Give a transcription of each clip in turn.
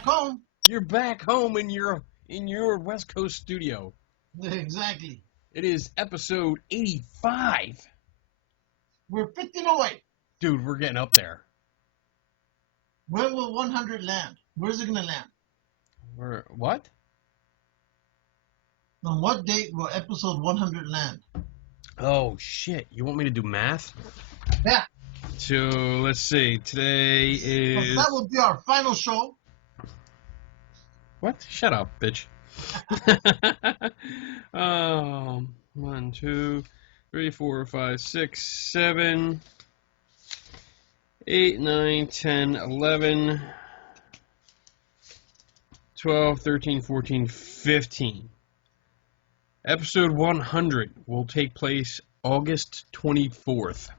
back home. You're back home in your West Coast studio. Exactly. It is episode 85. We're 15 away. Dude, we're getting up there. When will 100 land? Where's it going to land? What? On what date will episode 100 land? Oh, shit. You want me to do math? Yeah. So, let's see. Today is... That will be our final show. What? Shut up, bitch. 1, 2, 3, 4, 5, 6, 7, 8, 9, 10, 11, 12, 13, 14, 15. Episode 100 will take place August 24th.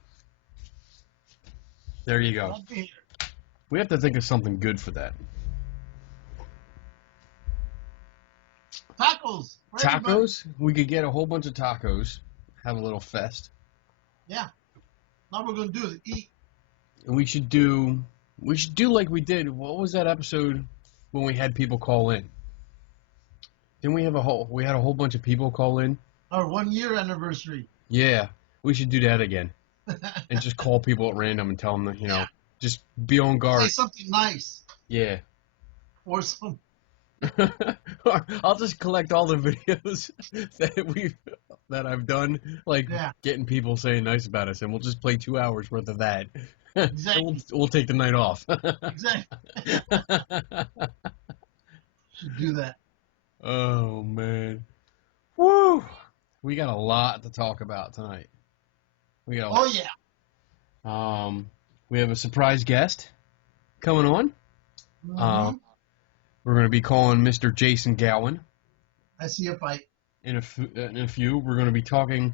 There you go. We have to think of something good for that. Tacos. Tacos? We could get a whole bunch of tacos. Have a little fest. Yeah. All we're going to do is eat. And we should do like we did. What was that episode when we had people call in? Didn't we had a whole bunch of people call in? Our 1 year anniversary. Yeah. We should do that again. And just call people at random and tell them, just be on guard. Say something nice. Yeah. Or some. I'll just collect all the videos that I've done, getting people saying nice about us, and we'll just play 2 hours worth of that. Exactly. we'll take the night off. Exactly. Should do that. Oh man, woo! We got a lot to talk about tonight. Oh yeah. We have a surprise guest coming on. Mm-hmm. We're going to be calling Mr. Jason Gowin. I see a fight. In a few, we're going to be talking.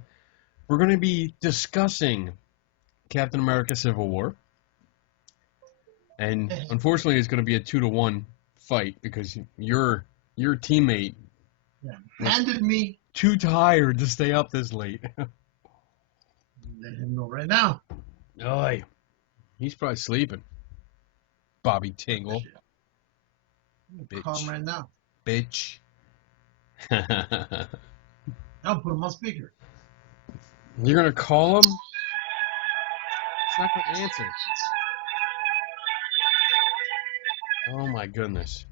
We're going to be discussing Captain America: Civil War, and unfortunately, it's going to be a 2-to-1 fight because your teammate handed me too tired to stay up this late. Let him know right now. Oy, he's probably sleeping. Bobby Tingle. Bitch. Call him right now. Bitch. I'll put him on speaker. You're gonna call him? It's not gonna answer. Oh my goodness.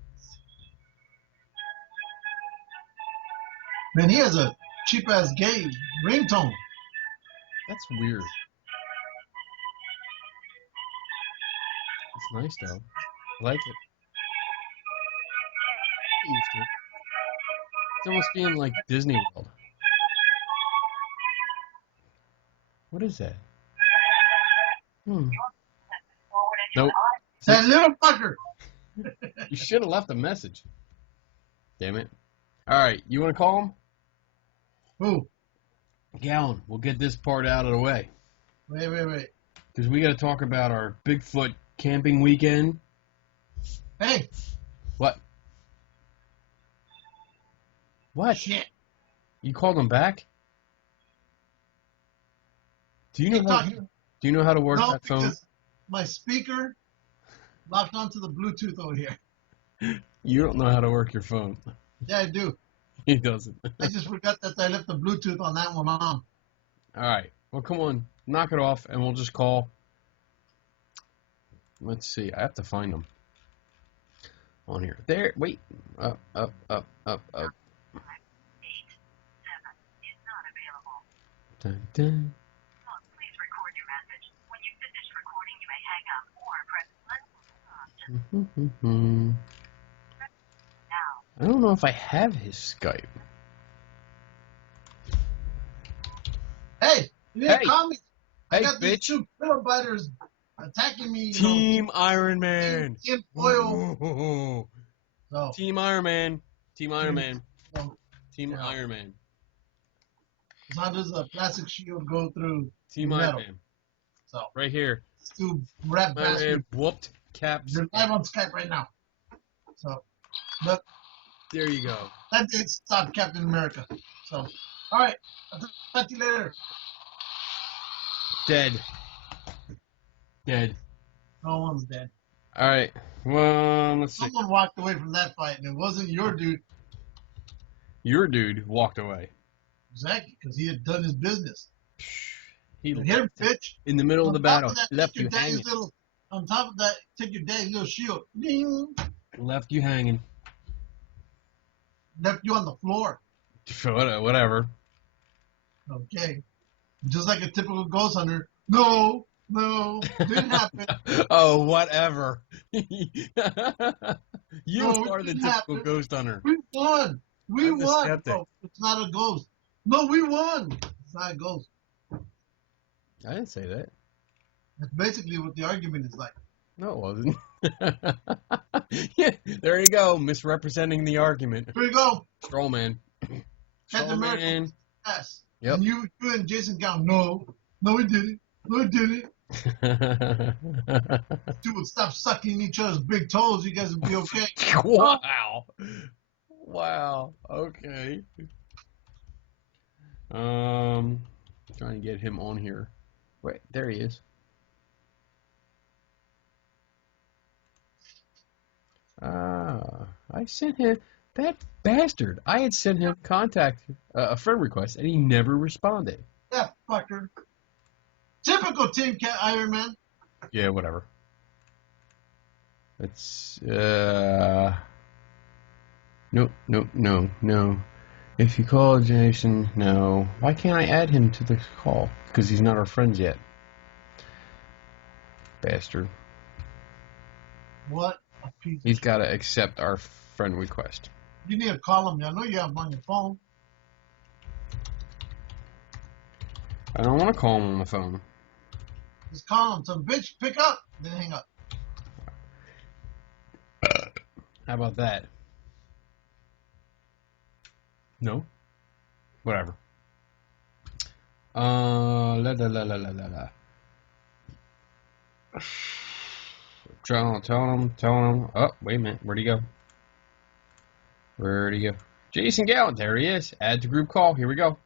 Man, he has a cheap ass gay ringtone. That's weird. It's nice though. I like it. It's almost being like Disney World. What is that? Nope. That little fucker. You should have left a message. Damn it. Alright, you want to call him? Who? Gowin. We'll get this part out of the way. Wait. Because we got to talk about our Bigfoot camping weekend. Hey. What? What? Shit. You called him back? Do you know how to work that phone? My speaker locked onto the Bluetooth over here. You don't know how to work your phone. Yeah, I do. He doesn't. I just forgot that I left the Bluetooth on that one on. All right. Well, come on. Knock it off, and we'll just call. Let's see. I have to find them. On here. There. Wait. Up. 8, 7 is not available. Dun, dun. Please record your message. When you finish recording, you may hang up or press now. I don't know if I have his Skype. Hey, you didn't call me. I got these bitch. 2 kilobyters attacking me. Team Iron Man. Team oil. So, Team Iron Man. Team Iron Man. So, Team Iron Man. How does a plastic shield go through Team metal? Iron Man. So, Right here. it's 2 rat Iron Man bastards. whooped Caps. You're live on Skype right now. So, but There you go. that did stop Captain America. So, all right. I'll talk to you later. Dead. No one's dead. All right. Well, let's see. Someone walked away from that fight, and it wasn't your dude. Your dude walked away. Exactly, because he had done his business. He Hit him, bitch. in the middle of the battle. That, Left you hanging. On top of that, take your daddy's little shield. Ding. Left you hanging. Left you on the floor. Whatever. Okay. Just like a typical ghost hunter. No, didn't happen. Oh, whatever. You No, are the didn't typical happen. ghost hunter. We won. We I'm the won. skeptic. Oh, it's not a ghost. No, we won. It's not a ghost. I didn't say that. That's basically what the argument is like. No, it wasn't. Yeah, there you go, misrepresenting the argument. Here you go. Stroll man. Captain America. Man. Yes. Yep. And you and Jason Gowin. No, we did it. No, we did it. Dude would stop sucking each other's big toes. You guys would be okay. Wow. Wow. Okay. Trying to get him on here. Wait, there he is. I sent him that bastard. I had sent him a friend request, and he never responded. That fucker. Typical Team Cat Iron Man. Yeah, whatever. It's no. If you call Jason, no. Why can't I add him to the call? Because he's not our friends yet. Bastard. What a piece. He's got to accept our friend request. You need to call him. I know you have him on your phone. I don't want to call him on the phone. Just call him. Some bitch, pick up. Then hang up. How about that? No? Whatever. La. Tell him. Oh, wait a minute. Where'd he go? Jason Gowin. There he is. Add to group call. Here we go.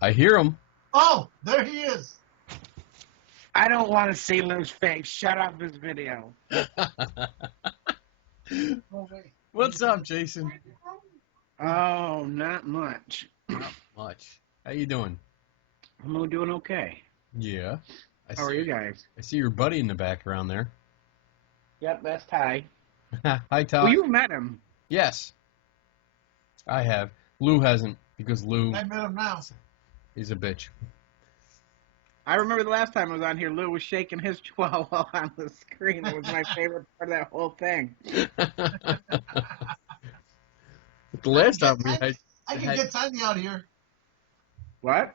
I hear him. Oh, there he is. I don't want to see Lou's face. Shut off this video. What's up, Jason? Oh, not much. Not much. How you doing? I'm doing okay. Yeah. How are you guys? I see your buddy in the background there. Yep, that's Ty. Hi, Todd. Well, you've met him. Yes. I have. Lou hasn't, because Lou I met him now. is a bitch. I remember the last time I was on here, Lou was shaking his chihuahua on the screen. It was my favorite part of that whole thing. The last time we had... I can get Tiny out here. What?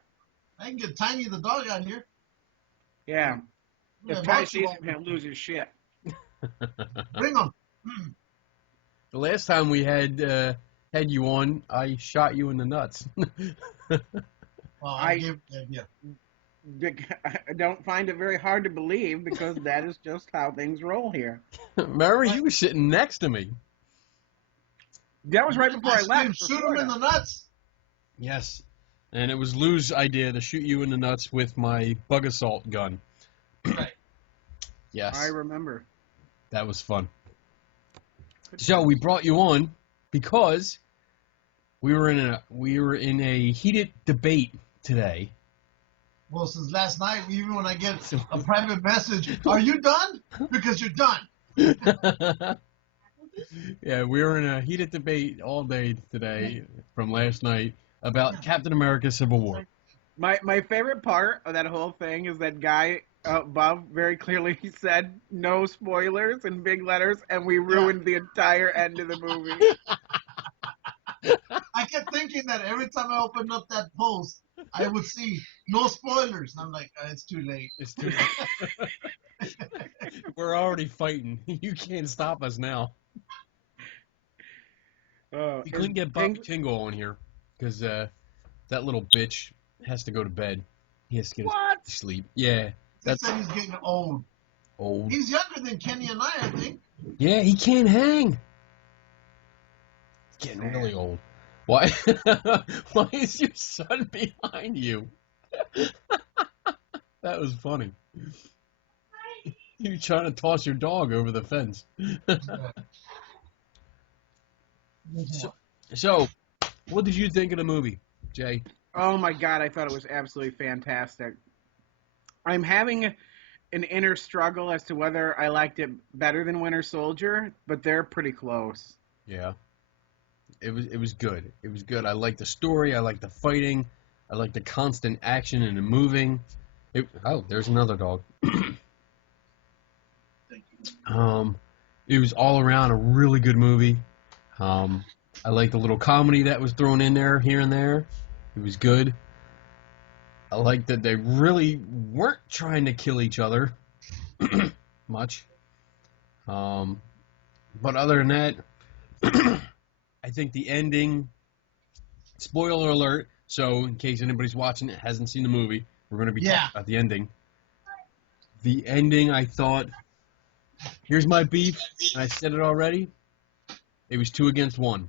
I can get Tiny the dog out here. Yeah. Yeah, If Ty Marcy sees won't. him, he'll lose his shit. Bring him. The last time we had you on, I shot you in the nuts. Well, I gave the idea. I don't find it very hard to believe because that is just how things roll here. Remember, you were sitting next to me. That was right before I left. Shoot him in the nuts. Yes. And it was Lou's idea to shoot you in the nuts with my bug assault gun. Right. Yes. I remember. That was fun. So we brought you on because we were in a heated debate today. Well, since last night, even when I get a private message, are you done? Because you're done. Yeah, we were in a heated debate all day today from last night about Captain America Civil War. My favorite part of that whole thing is that guy above very clearly said no spoilers in big letters, and we ruined the entire end of the movie. I kept thinking that every time I opened up that post, I would see no spoilers. And I'm like, it's too late. It's too late. We're already fighting. You can't stop us now. We couldn't get Bob Tingle on here because that little bitch has to go to bed. He has to get to sleep. Yeah. He said he's getting old. Old. He's younger than Kenny and I think. Yeah, he can't hang. He's getting really old. Why? Why is your son behind you? That was funny. You trying to toss your dog over the fence. So, what did you think of the movie, Jay? Oh my God, I thought it was absolutely fantastic. I'm having an inner struggle as to whether I liked it better than Winter Soldier, but they're pretty close. Yeah. It was good. It was good. I liked the story. I liked the fighting. I liked the constant action and the moving. Oh, there's another dog. It was all around a really good movie. I liked the little comedy that was thrown in there here and there. It was good. I liked that they really weren't trying to kill each other much. But other than that, I think the ending, spoiler alert, so in case anybody's watching it, hasn't seen the movie, we're going to be talking about the ending. The ending, I thought, here's my beef, and I said it already, it was 2 against 1.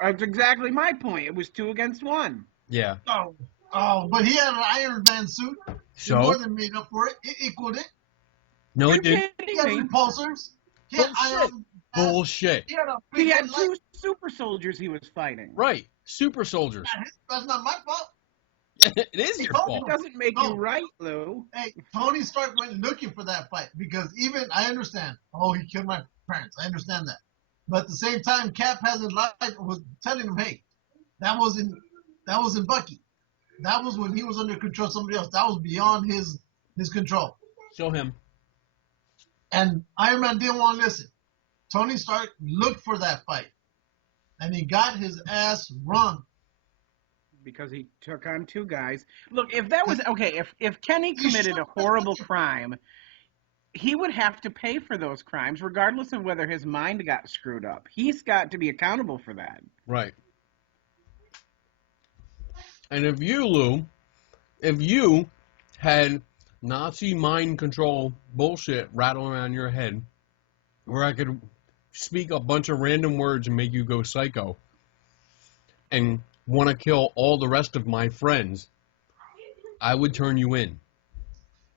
That's exactly my point. It was 2 against 1. Yeah. But he had an Iron Man suit. So? He more than made up for it. It equaled it. No, it You're didn't. He had kidding me. repulsors. He had iron. Bullshit. He had a He had freaking light. 2 super soldiers he was fighting. Right. Super soldiers. That's not my fault. It is your It fault. doesn't make you right, Lou. Hey, Tony Stark went looking for that fight because even I understand. Oh, he killed my parents. I understand that. But at the same time, Cap hasn't lied. Was telling him, hey, that wasn't Bucky. That was when he was under control of somebody else. That was beyond his control. Show him. And Iron Man didn't want to listen. Tony Stark looked for that fight, and he got his ass run. Because he took on 2 guys. Look, if that was okay, if Kenny committed a horrible crime, he would have to pay for those crimes, regardless of whether his mind got screwed up. He's got to be accountable for that. Right. And if you, Lou, had Nazi mind control bullshit rattling around your head, where I could speak a bunch of random words and make you go psycho, and want to kill all the rest of my friends, I would turn you in.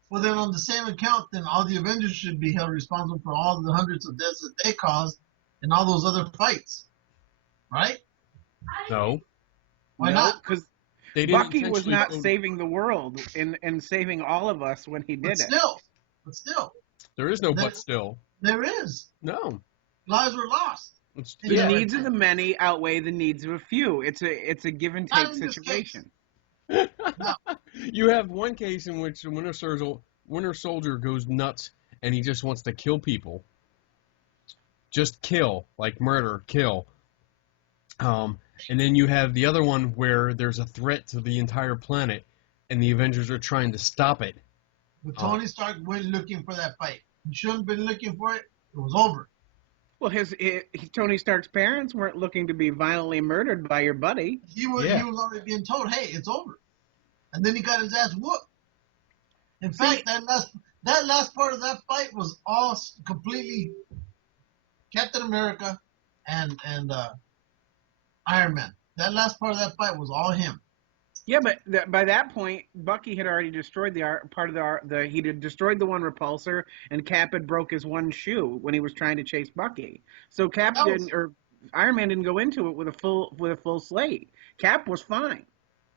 Well, then on the same account, then all the Avengers should be held responsible for all the hundreds of deaths that they caused in all those other fights. Right? No. Why not? Because They didn't Bucky was intentionally not throw- saving the world and saving all of us when he did it. But still, There is no but still. there is. No. Lives were lost. It's, The Yeah. needs of the many outweigh the needs of a few. It's a give and Not take in this situation. You have one case in which the Winter Soldier goes nuts and he just wants to kill people. Just kill, like murder, kill. And then you have the other one where there's a threat to the entire planet and the Avengers are trying to stop it. But Tony Stark went looking for that fight. He shouldn't have been looking for it. It was over. Well, Tony Stark's parents weren't looking to be violently murdered by your buddy. He was already being told, hey, it's over. And then he got his ass whooped. In fact, that last part of that fight was all completely Captain America and Iron Man. That last part of that fight was all him. Yeah, but by that point, Bucky had already destroyed he had destroyed the one repulsor, and Cap had broke his one shoe when he was trying to chase Bucky. So Iron Man didn't go into it with a full slate. Cap was fine.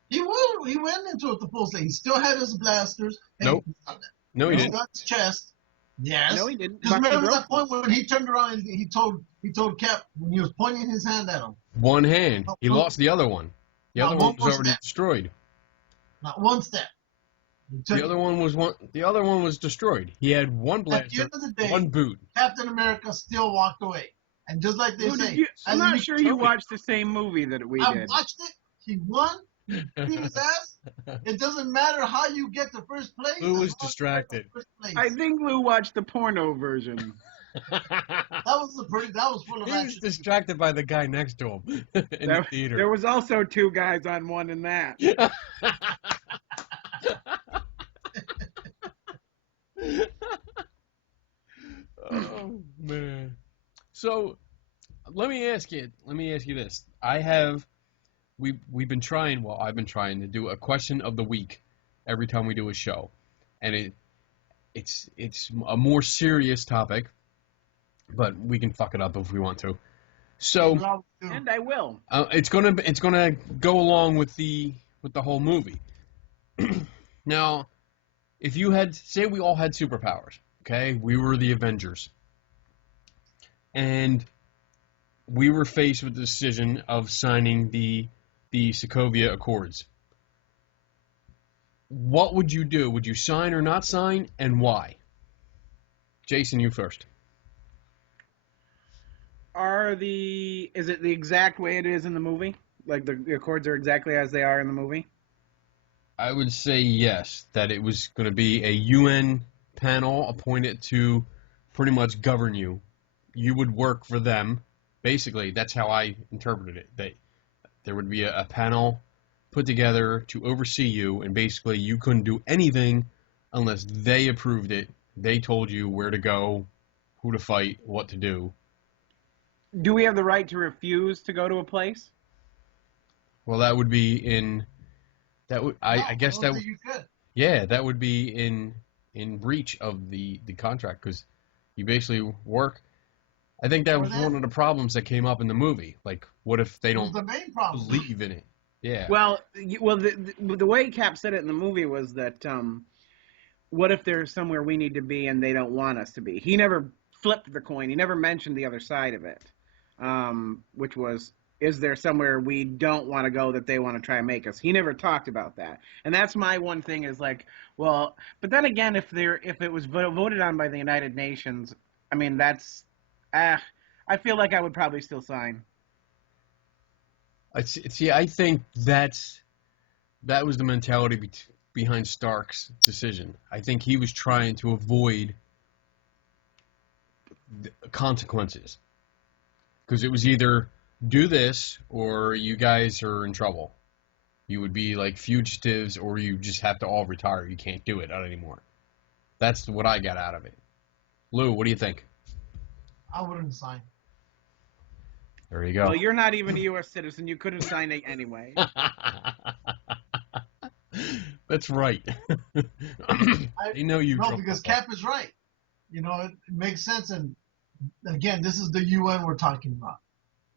He went into it the full slate. He still had his blasters. Nope. No, he didn't. Got his chest. Yes. No, he didn't. Because Bucky remember broke that point when he turned around and he told Cap when he was pointing his hand at him. One hand. He lost the other one. The other one was already destroyed. Not one step. The other one was destroyed. He had one blaster, at the end of the day, one boot. Captain America still walked away. And just like they say, I'm not sure you watched the same movie that we I did. watched it. He won. Beat his ass. It doesn't matter how you get to first place. Lou was as long as you get to distracted. first place. I think Lou watched the porno version. That was full of He was action. distracted by the guy next to him in the theater. There was also 2 guys on one in that. Oh man. So let me ask you this. We've been trying. Well, I've been trying to do a question of the week every time we do a show, and it's a more serious topic, but we can fuck it up if we want to. So, And I will. it's gonna go along with the whole movie. Now, if you had, say we all had superpowers, okay? We were the Avengers. And we were faced with the decision of signing the Sokovia Accords. What would you do? Would you sign or not sign, and why? Jason, you first. Is it the exact way it is in the movie? Like the Accords are exactly as they are in the movie? I would say yes, that it was going to be a UN panel appointed to pretty much govern you. You would work for them. Basically, that's how I interpreted it. There would be a panel put together to oversee you, and basically you couldn't do anything unless they approved it. They told you where to go, who to fight, what to do. Do we have the right to refuse to go to a place? Well, that would be in... I guess that would... You could. Yeah, that would be in breach of the contract, because you basically work... I think that was one of the problems that came up in the movie. Like, what if they don't the main problem. believe in it? Yeah. Well, the way Cap said it in the movie was that, what if there's somewhere we need to be and they don't want us to be? He never flipped the coin. He never mentioned the other side of it, which was, is there somewhere we don't want to go that they want to try and make us? He never talked about that. And that's my one thing is like, well, but then again, if it was voted on by the United Nations, I mean, that's... I feel like I would probably still sign. I think that was the mentality behind Stark's decision. I think he was trying to avoid the consequences. Because it was either do this or you guys are in trouble. You would be like fugitives or you just have to all retire. You can't do it anymore. That's what I got out of it. Lou, what do you think? I wouldn't sign. There you go. Well, you're not even a U.S. citizen. You couldn't sign it anyway. That's right. I know you. No, because Cap is right. You know, it makes sense. And again, this is the UN we're talking about.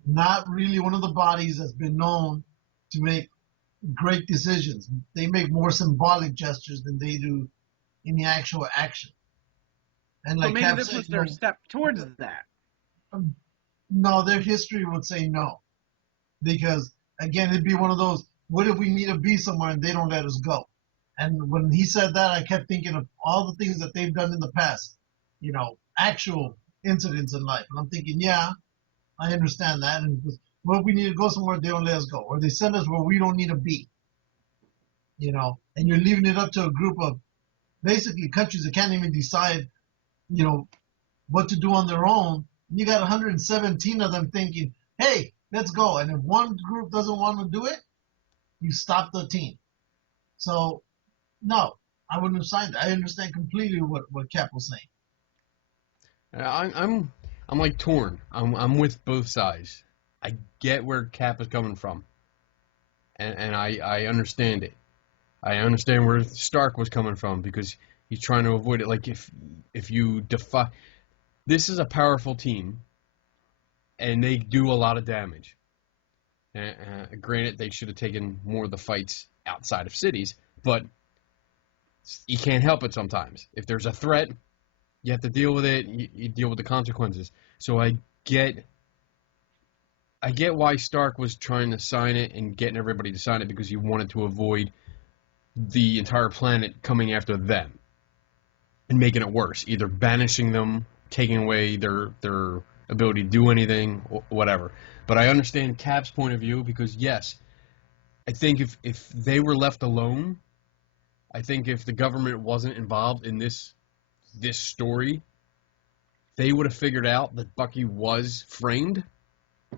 Not really one of the bodies that's been known to make great decisions. They make more symbolic gestures than they do any actual action. And like maybe Cap this said, was their step towards that. No, their history would say no. Because, again, it'd be one of those, what if we need to be somewhere and they don't let us go? And when he said that, I kept thinking of all the things that they've done in the past, you know, actual incidents in life. And I'm thinking, yeah, I understand that. And well, if we need to go somewhere, they don't let us go. Or they send us where we don't need to be. You know, and you're leaving it up to a group of basically countries that can't even decide, you know, what to do on their own. You got 117 of them thinking, hey, let's go. And if one group doesn't want to do it, you stop the team. So, no, I wouldn't have signed it. I understand completely what Cap was saying. I'm like torn. I'm with both sides. I get where Cap is coming from, and I understand it. I understand where Stark was coming from because he's trying to avoid it. Like if you defy, this is a powerful team, and they do a lot of damage. Granted, they should have taken more of the fights outside of cities, but you can't help it sometimes. If there's a threat, you have to deal with it. You deal with the consequences. So I get why Stark was trying to sign it and getting everybody to sign it because he wanted to avoid the entire planet coming after them and making it worse, either banishing them, taking away their ability to do anything, whatever. But I understand Cap's point of view because, yes, I think if they were left alone, I think if the government wasn't involved in this story, they would have figured out that Bucky was framed,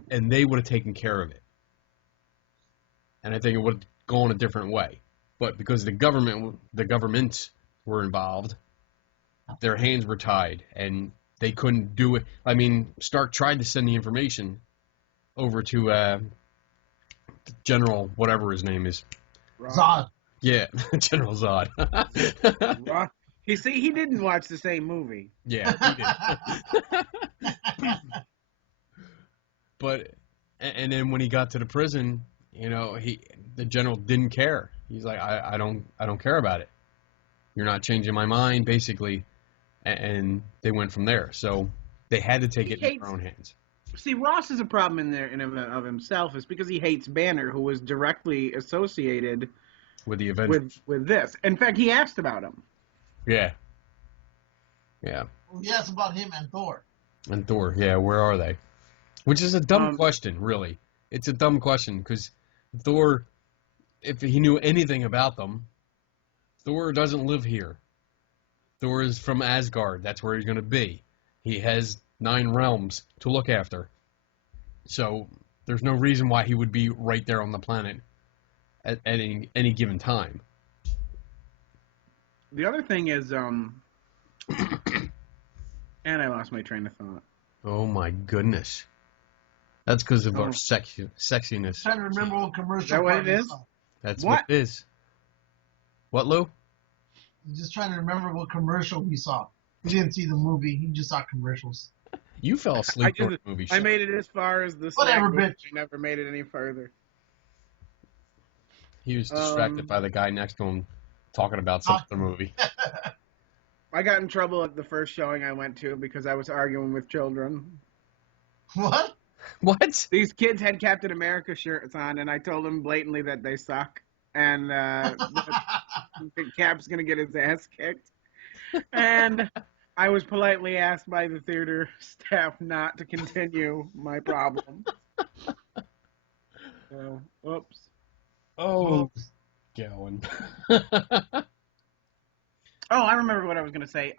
and they would have taken care of it. And I think it would have gone a different way. But because the governments were involved, their hands were tied, and they couldn't do it. I mean, Stark tried to send the information over to General, whatever his name is. Zod. Yeah, General Zod. He didn't watch the same movie. Yeah, he did. But, and then when he got to the prison, you know, the general didn't care. He's like, I don't care about it. You're not changing my mind, basically. And they went from there. So they had to take it in their own hands. See, Ross is a problem in of himself, is because he hates Banner, who was directly associated with the Avengers. With this. In fact, he asked about him. Yeah. Yeah. Well, he asked about him and Thor. And Thor, yeah, where are they? Which is a dumb question, really. It's a dumb question, because Thor, if he knew anything about them, Thor doesn't live here. Thor is from Asgard. That's where he's going to be. He has 9 realms to look after. So there's no reason why he would be right there on the planet at any given time. The other thing is, and I lost my train of thought. Oh my goodness. That's because of our sexiness. I'm trying to remember what commercial. Is that what it is? That's what it is. What, Lou? He's just trying to remember what commercial he saw. He didn't see the movie. He just saw commercials. You fell asleep during the movie. I made it as far as the Whatever, snack, bitch. I never made it any further. He was distracted by the guy next to him talking about some other movie. I got in trouble at the first showing I went to because I was arguing with children. What? What? These kids had Captain America shirts on, and I told them blatantly that they suck. And Cap's going to get his ass kicked. And I was politely asked by the theater staff not to continue my problem. So, oops. Oh, Gowin. Oh, I remember what I was going to say.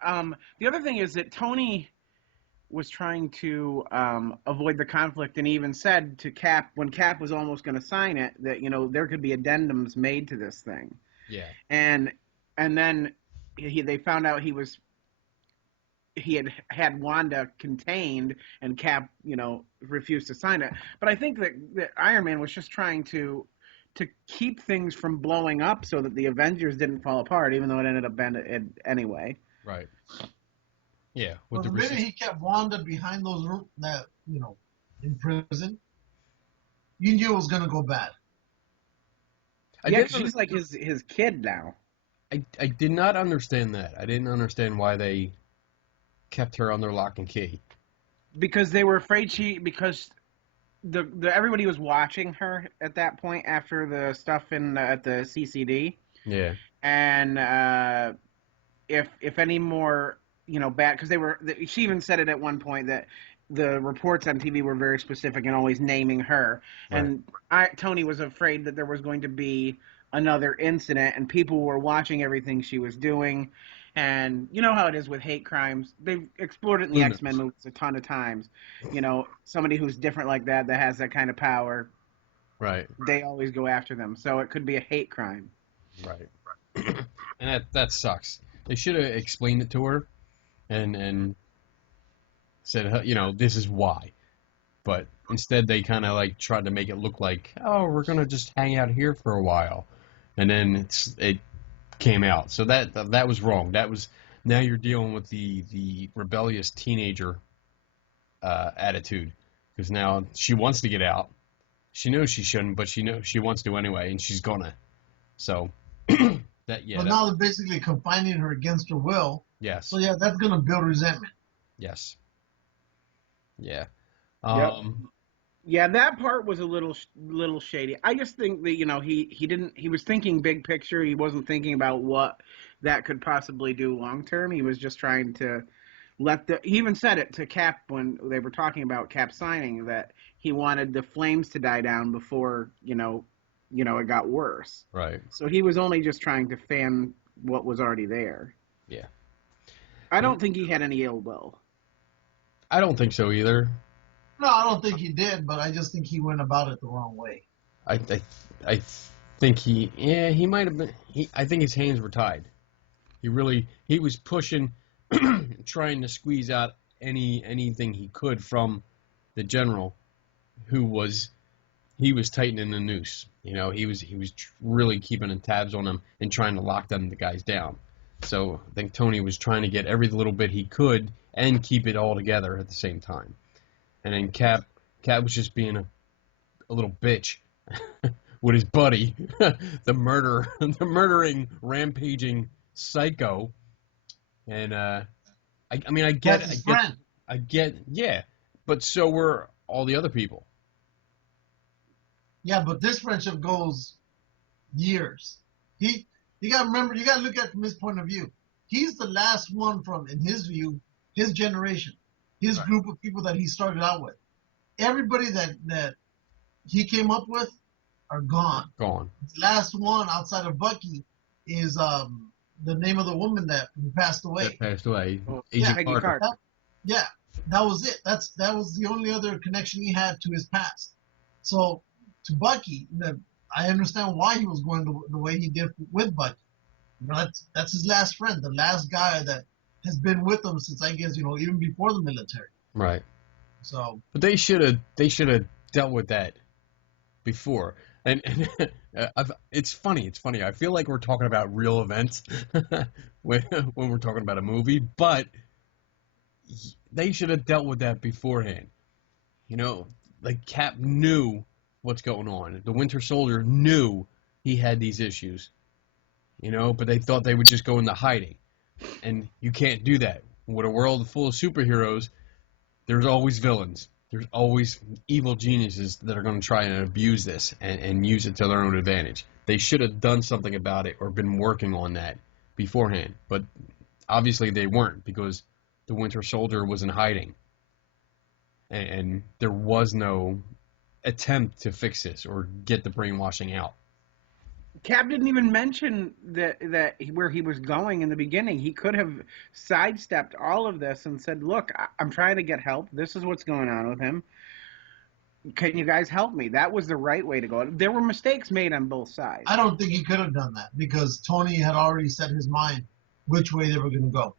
The other thing is that Tony was trying to avoid the conflict, and he even said to Cap, when Cap was almost going to sign it, that, you know, there could be addendums made to this thing. Yeah. And then they found out he had Wanda contained, and Cap, you know, refused to sign it. But I think that Iron Man was just trying to keep things from blowing up so that the Avengers didn't fall apart, even though it ended up being anyway. Right. Yeah. Well, the minute he kept Wanda behind those rooms, in prison, you knew it was gonna go bad. Yeah, she's like his kid now. I did not understand that. I didn't understand why they kept her under lock and key. Because they were afraid because the everybody was watching her at that point after the stuff at the CCD. Yeah. And if any more, you know, bad, because she even said it at one point that the reports on TV were very specific and always naming her. Right. And Tony was afraid that there was going to be another incident, and people were watching everything she was doing. And you know how it is with hate crimes. They've explored it in the X-Men movies a ton of times. You know, somebody who's different like that has that kind of power. Right. They always go after them. So it could be a hate crime. Right. And that sucks. They should have explained it to her and said, you know, this is why. But instead they kind of like tried to make it look like, oh, we're going to just hang out here for a while. And then it came out. So that was wrong. Now you're dealing with the rebellious teenager attitude, because now she wants to get out. She knows she shouldn't, but she knows she wants to anyway, and she's gonna. So But now they're basically confining her against her will. Yes. So yeah, that's gonna build resentment. Yes. Yeah. Yep. Yeah, that part was a little shady. I just think that, you know, he was thinking big picture. He wasn't thinking about what that could possibly do long term. He was just trying to he even said it to Cap when they were talking about Cap signing, that he wanted the flames to die down before, you know, it got worse. Right. So he was only just trying to fan what was already there. Yeah. I don't think he had any ill will. I don't think so either. No, I don't think he did, but I just think he went about it the wrong way. I think he might have been. I think his hands were tied. He was pushing, trying to squeeze out anything he could from the general, who was tightening the noose. You know, he was really keeping tabs on them and trying to lock the guys down. So I think Tony was trying to get every little bit he could and keep it all together at the same time. And then Cap was just being a little bitch with his buddy, the murdering, rampaging psycho. And I get, yeah, but so were all the other people. Yeah, but this friendship goes years. You gotta remember, you gotta look at it from his point of view. He's the last one from, in his view, his generation, his Right. group of people that he started out with. Everybody that he came up with are gone. Gone. The last one outside of Bucky is the name of the woman that passed away. That passed away. Yeah, Agent Carter. That was it. That was the only other connection he had to his past. So to Bucky, I understand why he was going the way he did with Bucky. You know, that's his last friend, the last guy that has been with him since, I guess, even before the military. Right. So, but they should have dealt with that before. And it's funny. I feel like we're talking about real events when we're talking about a movie, but they should have dealt with that beforehand. You know, like Cap knew what's going on. The Winter Soldier knew he had these issues, but they thought they would just go into hiding. And you can't do that. With a world full of superheroes, there's always villains. There's always evil geniuses that are going to try and abuse this and use it to their own advantage. They should have done something about it or been working on that beforehand. But obviously they weren't, because the Winter Soldier was in hiding. And there was no attempt to fix this or get the brainwashing out. Cap didn't even mention that where he was going in the beginning. He could have sidestepped all of this and said, look, I'm trying to get help. This is what's going on with him. Can you guys help me? That was the right way to go. There were mistakes made on both sides. I don't think he could have done that, because Tony had already set his mind which way they were going to go.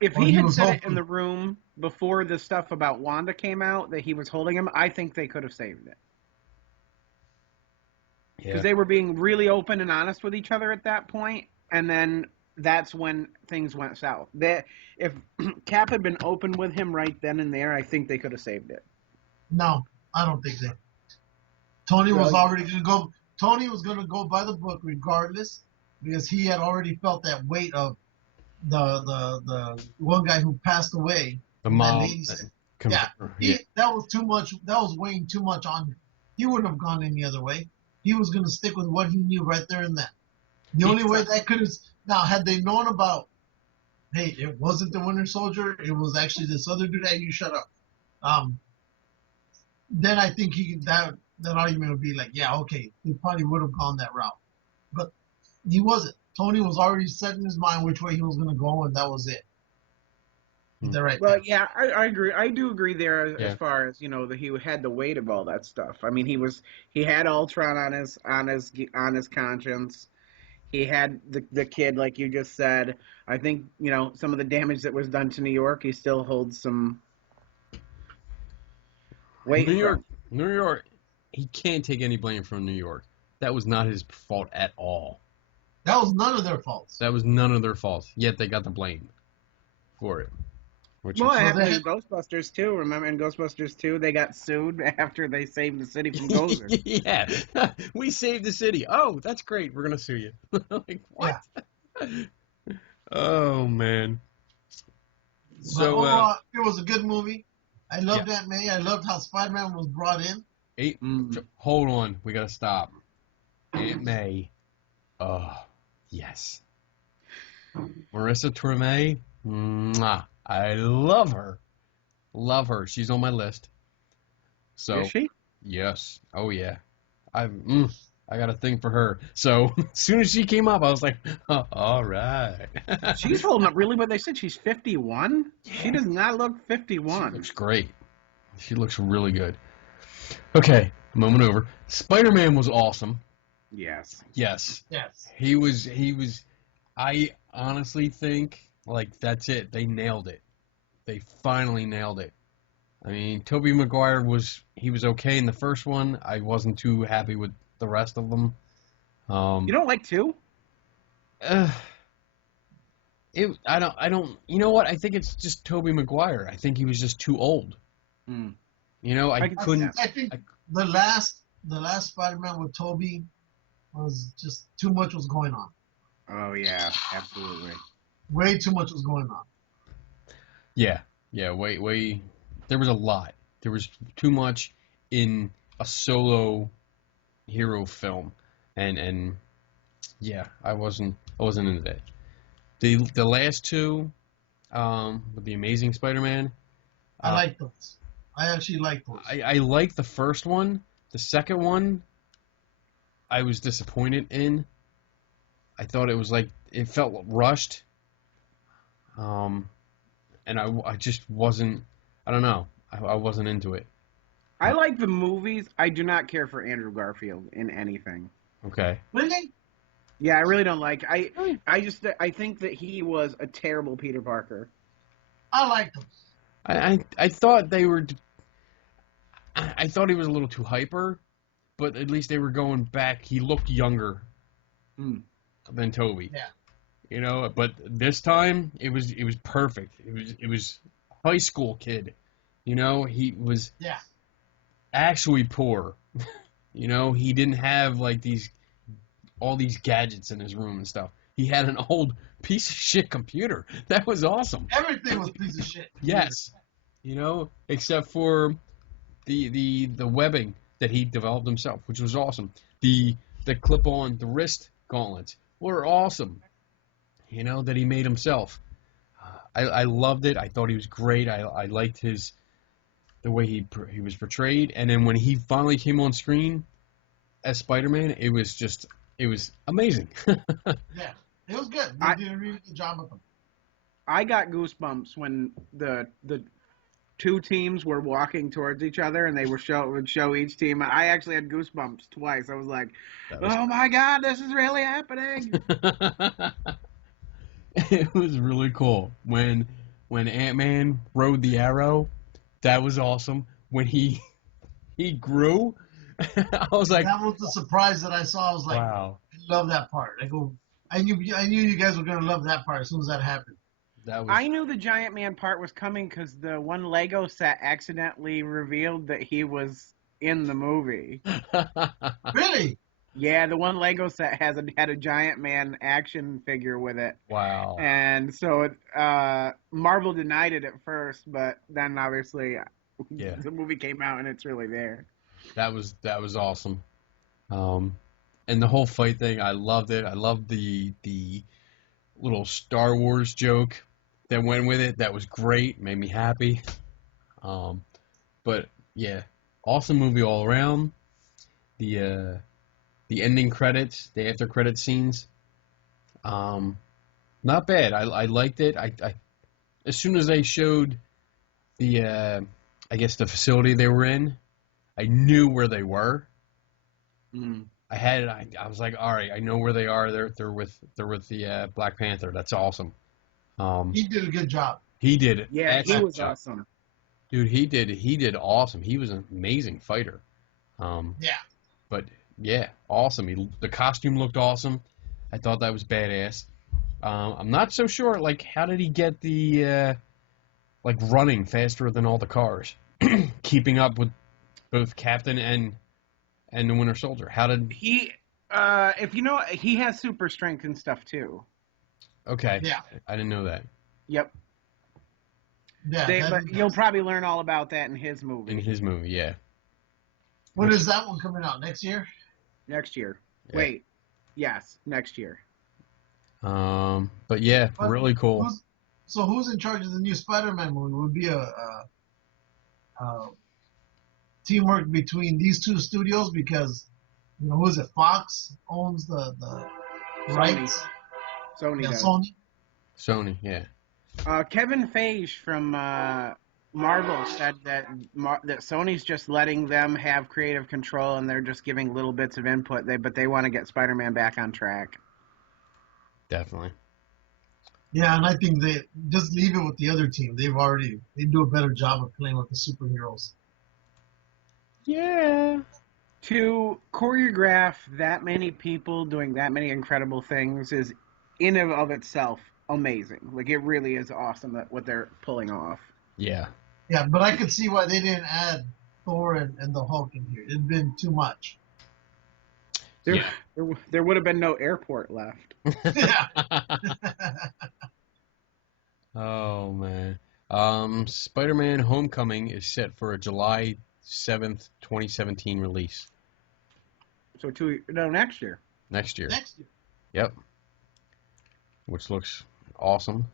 If he had said it in the room before the stuff about Wanda came out, that he was holding him, I think they could have saved it. Because they were being really open and honest with each other at that point, and then that's when things went south. If Cap had been open with him right then and there, I think they could have saved it. No, I don't think so. Tony was already going to go. Tony was going to go by the book regardless, because he had already felt that weight of the one guy who passed away. The mom. That was too much. That was weighing too much on him. He wouldn't have gone any other way. He was going to stick with what he knew right there and then. The only way that could have... Now, had they known about, hey, it wasn't the Winter Soldier, it was actually this other dude, hey, you shut up. Then I think that argument would be like, yeah, okay, he probably would have gone that route. But he wasn't. Tony was already set in his mind which way he was going to go, and that was it. Right. Well, yeah, I agree. I do agree there as far as, that he had the weight of all that stuff. I mean, he had Ultron on his conscience. He had the kid, like you just said. I think, some of the damage that was done to New York, he still holds some weight. New York, he can't take any blame from New York. That was not his fault at all. That was none of their faults. That was none of their faults. Yet they got the blame for it. It happened in Ghostbusters too. Remember, in Ghostbusters 2, they got sued after they saved the city from Gozer. Yeah, we saved the city. Oh, that's great. We're gonna sue you. Like, what? Yeah. Oh man. So overall, it was a good movie. I loved Aunt May. I loved how Spider-Man was brought in. Hold on, we gotta stop. Aunt May. Oh, yes. Marissa Tomei. Mwah. I love her. Love her. She's on my list. So, is she? Yes. Oh, yeah. I got a thing for her. So, as soon as she came up, I was like, oh, all right. She's holding up really, but they said she's 51? Yeah. She does not look 51. She looks great. She looks really good. Okay, moment over. Spider-Man was awesome. Yes. He was, I honestly think, like, that's it. They nailed it. they finally nailed it. I mean, Tobey Maguire was okay in the first one. I wasn't too happy with the rest of them. You don't like 2? I don't. You know what? I think it's just Tobey Maguire. I think he was just too old. Mm. You know, I couldn't. I think the last Spider-Man with Tobey was just too much was going on. Oh yeah, absolutely. Way too much was going on. Yeah. Way. There was a lot. There was too much in a solo hero film, and yeah, I wasn't into that. The last two, with the Amazing Spider-Man, I like those. I actually like those. I like the first one. The second one, I was disappointed in. I thought it was it felt rushed. And I just wasn't. I don't know. I wasn't into it. I like the movies. I do not care for Andrew Garfield in anything. Okay. Really? Yeah, I really don't like. I think that he was a terrible Peter Parker. I like them. I thought they were. I thought he was a little too hyper, but at least they were going back. He looked younger than Toby. Yeah. You know, but this time it was perfect. It was high school kid. You know, he was actually poor. You know, he didn't have all these gadgets in his room and stuff. He had an old piece of shit computer. That was awesome. Everything was a piece of shit. Yes. You know, except for the webbing that he developed himself, which was awesome. The clip-on, the wrist gauntlets were awesome. You know, that he made himself. I loved it. I thought he was great. I liked the way he was portrayed. And then when he finally came on screen as Spider-Man, it was amazing. Yeah, it was good. They did a really good job with him. I got goosebumps when the two teams were walking towards each other and they would show each team. I actually had goosebumps twice. I was like, "Oh my God, this is really happening!" It was really cool when Ant-Man rode the arrow. That was awesome. When he grew, I was like, that was the surprise that I saw. I was like, wow. I love that part. I knew you guys were gonna love that part as soon as that happened. I knew the Giant Man part was coming because the one Lego set accidentally revealed that he was in the movie. Really? Yeah, the one Lego set had a Giant Man action figure with it. Wow. And so Marvel denied it at first, but then obviously the movie came out and it's really there. That was awesome. And the whole fight thing, I loved it. I loved the little Star Wars joke that went with it. That was great. Made me happy. But yeah, awesome movie all around. The ending credits, the after credit scenes, not bad. I liked it. I as soon as they showed the I guess the facility they were in, I knew where they were. I was like, all right, I know where they are. They're with the Black Panther. That's awesome. He did a good job. He did it. Yeah, he was awesome. Dude, he did awesome. He was an amazing fighter. Yeah. But yeah, awesome. The costume looked awesome. I thought that was badass. I'm not so sure, how did he get the running faster than all the cars, keeping up with both Captain and the Winter Soldier? How did he? If you know, he has super strength and stuff too. Okay. Yeah. I didn't know that. Yep. Yeah. But you'll probably learn all about that in his movie. In his movie, yeah. When is that one coming out? Next year? Next year. Yeah. Wait. Yes, next year. But yeah, really cool. Who's in charge of the new Spider-Man movie? Would be a teamwork between these two studios because who is it? Fox owns the rights. Sony does. Sony. Sony, yeah. Kevin Feige from Marvel said that Sony's just letting them have creative control and they're just giving little bits of input. But they want to get Spider-Man back on track. Definitely. Yeah, and I think they just leave it with the other team. They do a better job of playing with the superheroes. Yeah. To choreograph that many people doing that many incredible things is, in and of itself, amazing. Like, it really is awesome what they're pulling off. Yeah. Yeah, but I could see why they didn't add Thor and the Hulk in here. It'd been too much. There would have been no airport left. Yeah. Oh man. Spider-Man: Homecoming is set for a July 7th, 2017 release. So next year. Next year. Next year. Yep. Which looks awesome.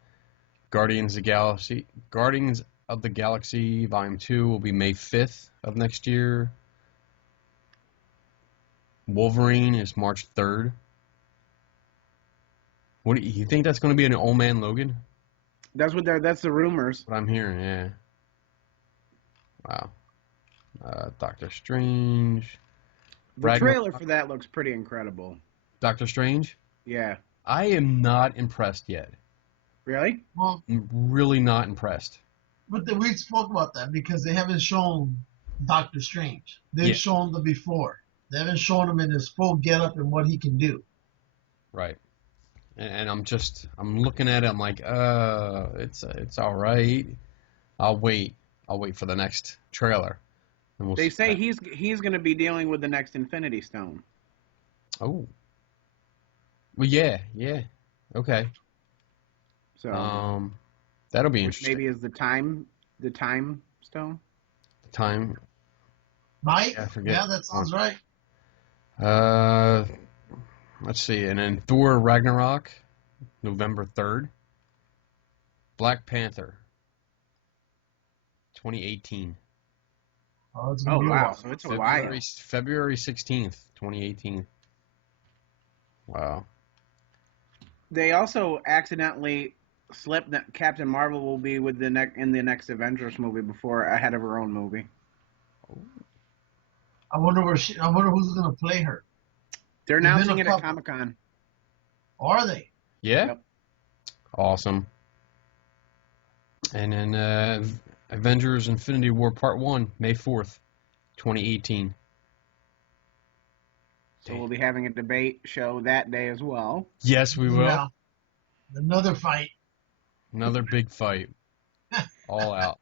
Guardians of the Galaxy Volume 2 will be May 5th of next year. Wolverine is March 3rd. What do you think that's going to be, an Old Man Logan? That's the rumors. What I'm hearing, yeah. Wow. Doctor Strange. The trailer for that looks pretty incredible. Doctor Strange? Yeah. I am not impressed yet. Really? Well, I'm really not impressed. but we spoke about that because they haven't shown Doctor Strange. They've shown the before. They haven't shown him in his full getup and what he can do. Right. And I'm looking at it, I'm like, it's all right. I'll wait for the next trailer. And They say he's going to be dealing with the next Infinity Stone. Oh. Well, yeah. Okay. So that'll be which interesting. maybe is the time stone. Time. Mike? Yeah, I forget. Yeah, that sounds right. Let's see, and then Thor Ragnarok, November 3rd. Black Panther, 2018. Oh, it's Oh gonna be a wow, while. so it's a while. February 16th, 2018. Wow. They also accidentally slipped that Captain Marvel will be with in the next Avengers movie ahead of her own movie. I wonder who's gonna play her. They're announcing it at Comic-Con. Are they? Yeah? Yep. Awesome. And then Avengers Infinity War Part 1, May 4th, 2018. So we'll be having a debate show that day as well. Yes, we will. Yeah. Another fight. Another big fight. All out.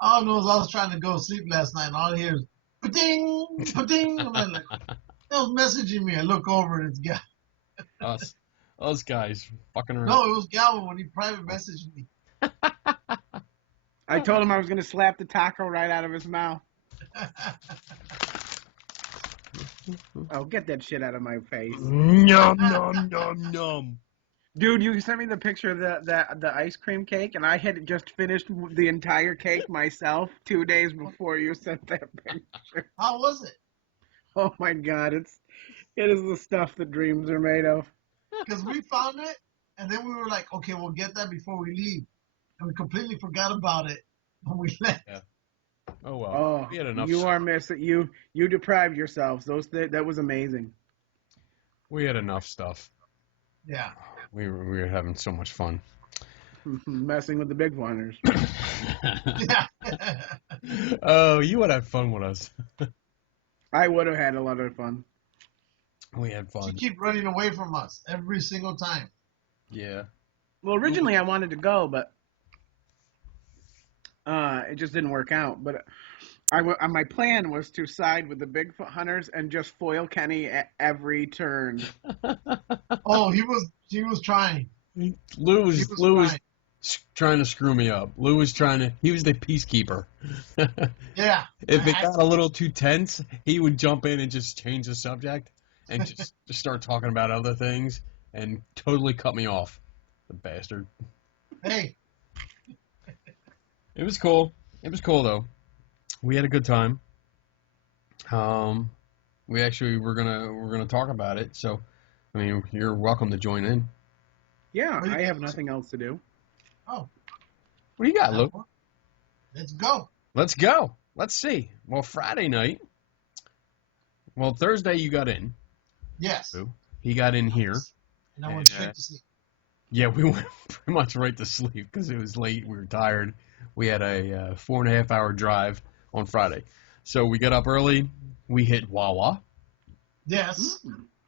All I know is I was trying to go to sleep last night and all I hear is pa-ding, pa-ding. And I'm like, they was messaging me. I look over and it's Gowin. Us guys fucking around. No, it was Gowin when he private messaged me. I told him I was going to slap the taco right out of his mouth. Oh, get that shit out of my face. Nom, nom, nom, nom. Dude, you sent me the picture of the ice cream cake, and I had just finished the entire cake myself 2 days before you sent that picture. How was it? Oh my god, it is the stuff that dreams are made of. Because we found it, and then we were like, okay, we'll get that before we leave. And we completely forgot about it when we left. Yeah. Oh well. Oh, We had enough. you are missing. You deprived yourselves. That was amazing. We had enough stuff. Yeah. We were having so much fun. Messing with the big ones. Yeah. Oh, you would have fun with us. I would have had a lot of fun. We had She fun. keep running away from us every single time. Yeah. Well, originally I wanted to go, but it just didn't work out. But my plan was to side with the Bigfoot hunters and just foil Kenny at every turn. Oh, he was trying. Lou He was trying to screw me up. He was the peacekeeper. Yeah. If it got a little too tense, he would jump in and just change the subject and just start talking about other things and totally cut me off. The bastard. Hey. It was cool. It was cool though. We had a good time. We actually we're gonna talk about it. So, I mean, you're welcome to join in. Yeah, I have nothing else to do. Oh. What do you got, Lou? Let's go. Let's go. Let's see. Well, Friday night. Well, Thursday you got in. Yes. Lou. He got in here. And I went straight to sleep. Yeah, we went pretty much right to sleep because it was late. We were tired. We had a 4.5 hour drive on Friday. So we got up early. We hit Wawa Yes.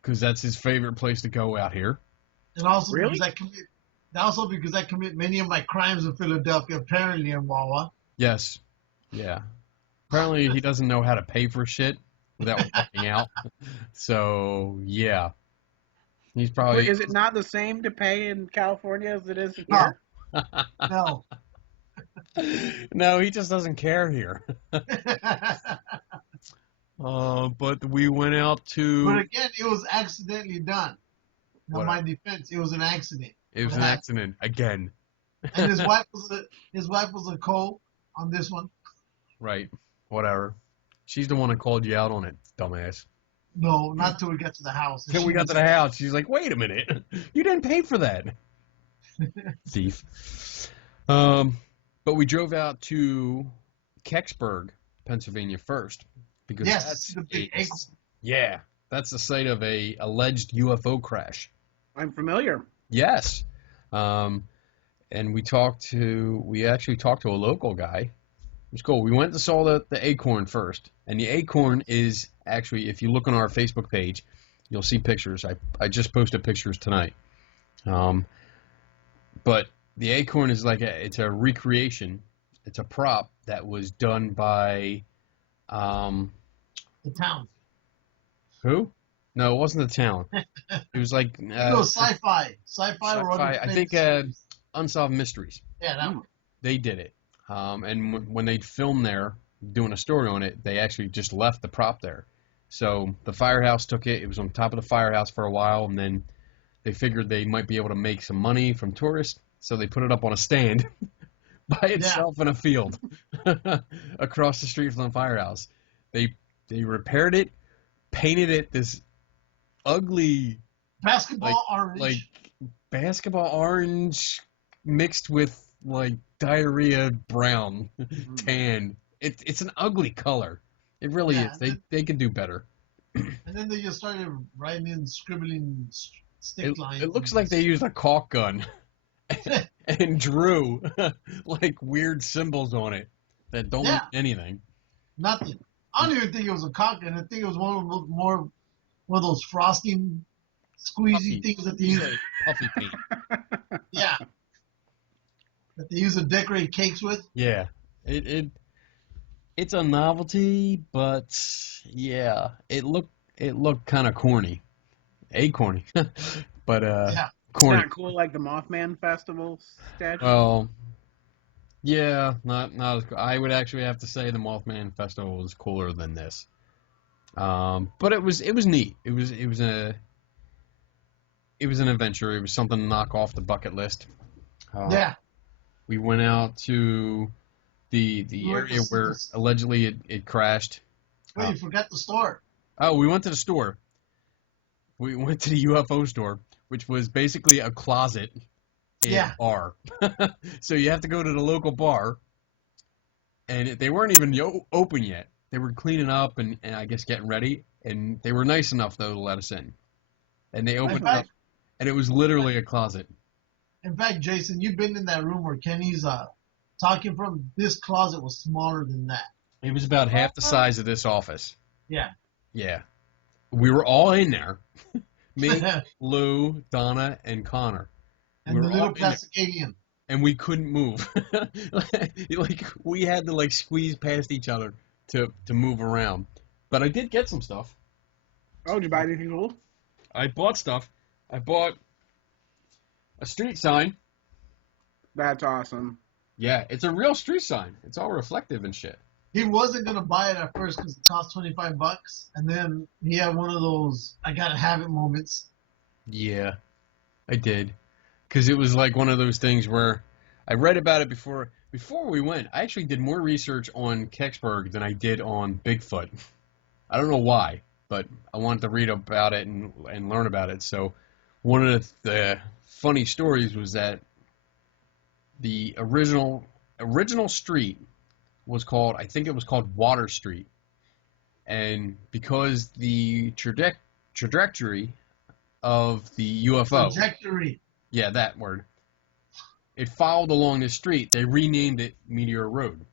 because that's his favorite place to go out here. And also Really? because I commit many of my crimes in Philadelphia, apparently in Wawa. Yes. Yeah. Apparently he doesn't know how to pay for shit without walking out. So, yeah. He's probably... Is it not the same to pay in California as it is No. here? No. No, he just doesn't care here. But we went out to... But again, it was accidentally done. In What? my defense, it was an accident. It was an accident again. And his wife was a co on this one. Right. Whatever. She's the one that called you out on it, dumbass. No, not till we got to the house. Till we got to the house, she's like, wait a minute. You didn't pay for that. Thief. But we drove out to Kecksburg, Pennsylvania first. Because Yes, the big egg. yeah, that's the site of a alleged UFO crash. I'm familiar. Yes. And we actually talked to a local guy. It was cool. We went and saw the acorn first. And the acorn is actually, if you look on our Facebook page, you'll see pictures. I just posted pictures tonight. But the acorn is it's a recreation. It's a prop that was done by, The town. who? No, it wasn't the town. It was like, It was sci-fi. sci-fi, I think, Unsolved Mysteries. Yeah, that one. They did it. And when they'd filmed there, doing a story on it, they actually just left the prop there. So the firehouse took it. It was on top of the firehouse for a while, and then they figured they might be able to make some money from tourists, so they put it up on a stand by itself in a field across the street from the firehouse. They repaired it, painted it this ugly Basketball orange. like basketball orange mixed with like diarrhea brown tan. It's an ugly color. It really is. They could do better. And then they just started writing in, scribbling stick lines. It looks like they used a caulk gun and drew like weird symbols on it that don't mean anything. Nothing. I don't even think it was a cock gun. I think it was one of those frosting, squeezy things that they use. Puffy paint. Yeah. That they use to decorate cakes with. Yeah. It's a novelty, but yeah, it looked kind of corny. Corny. But corny. It's not cool like the Mothman Festival statue. Well, yeah, not as cool. I would actually have to say the Mothman Festival was cooler than this. But it was neat. It was an adventure. It was something to knock off the bucket list. Yeah. We went out to the area where allegedly it crashed. Wait, you forgot the store. Oh, we went to the store. We went to the UFO store, which was basically a closet in a bar. So you have to go to the local bar, and they weren't even open yet. They were cleaning up and I guess getting ready, and they were nice enough, though, to let us in. And they opened up, and it was literally a closet. In fact, Jason, you've been in that room where Kenny's talking from. This closet was smaller than that. It was about half the size of this office. Yeah. Yeah. We were all in there. Me, Lou, Donna, and Connor. And the little plastic alien. And we couldn't move. Like we had to squeeze past each other to move around. But I did get some stuff. Oh, did you buy anything cool? I bought stuff. I bought a street sign. That's awesome. Yeah, it's a real street sign. It's all reflective and shit. He wasn't going to buy it at first because it cost $25. And then he had one of those, I got to have it moments. Yeah, I did. Because it was like one of those things where I read about it before we went. I actually did more research on Kecksburg than I did on Bigfoot. I don't know why, but I wanted to read about it and learn about it. So one of the funny stories was that the original street was called, I think it was called Water Street. And because the trajectory of the UFO. Yeah, that word. It followed along the street. They renamed it Meteor Road.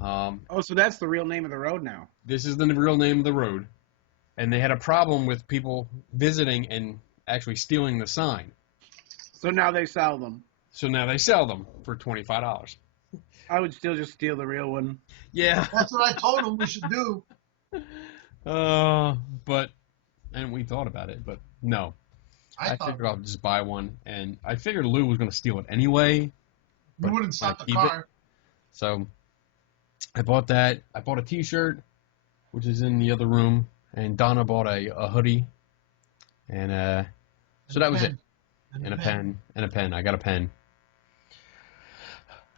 Oh, so that's the real name of the road now. This is the real name of the road. And they had a problem with people visiting and actually stealing the sign. So now they sell them. So now they sell them for $25. I would still just steal the real one. Yeah. That's what I told them we should do. And we thought about it, but no. I thought figured I'll just buy one, and I figured Lou was going to steal it anyway. you wouldn't stop the keep car. it. So I bought that. I bought a T-shirt, which is in the other room, and Donna bought a hoodie, and so that was it. And a pen. And a pen. I got a pen.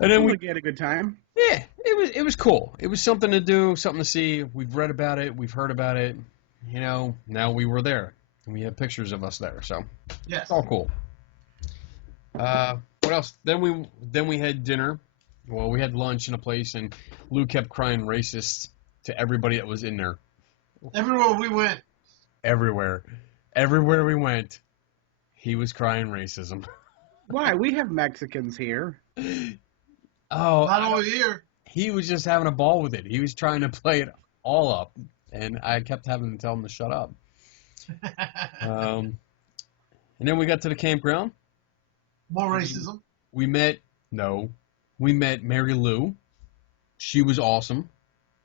And then we had a good time. Yeah, it was cool. It was something to do, something to see. We've read about it. We've heard about it. You know, now we were there. And we have pictures of us there, so yes. It's all cool. What else? Then we had dinner. Well, we had lunch in a place, and Lou kept crying racist to everybody that was in there. Everywhere we went. Everywhere we went, he was crying racism. Why? We have Mexicans here. Oh, Not over here. He was just having a ball with it. He was trying to play it all up, and I kept having to tell him to shut up. And then we got to the campground. More racism. We met Mary Lou. She was awesome.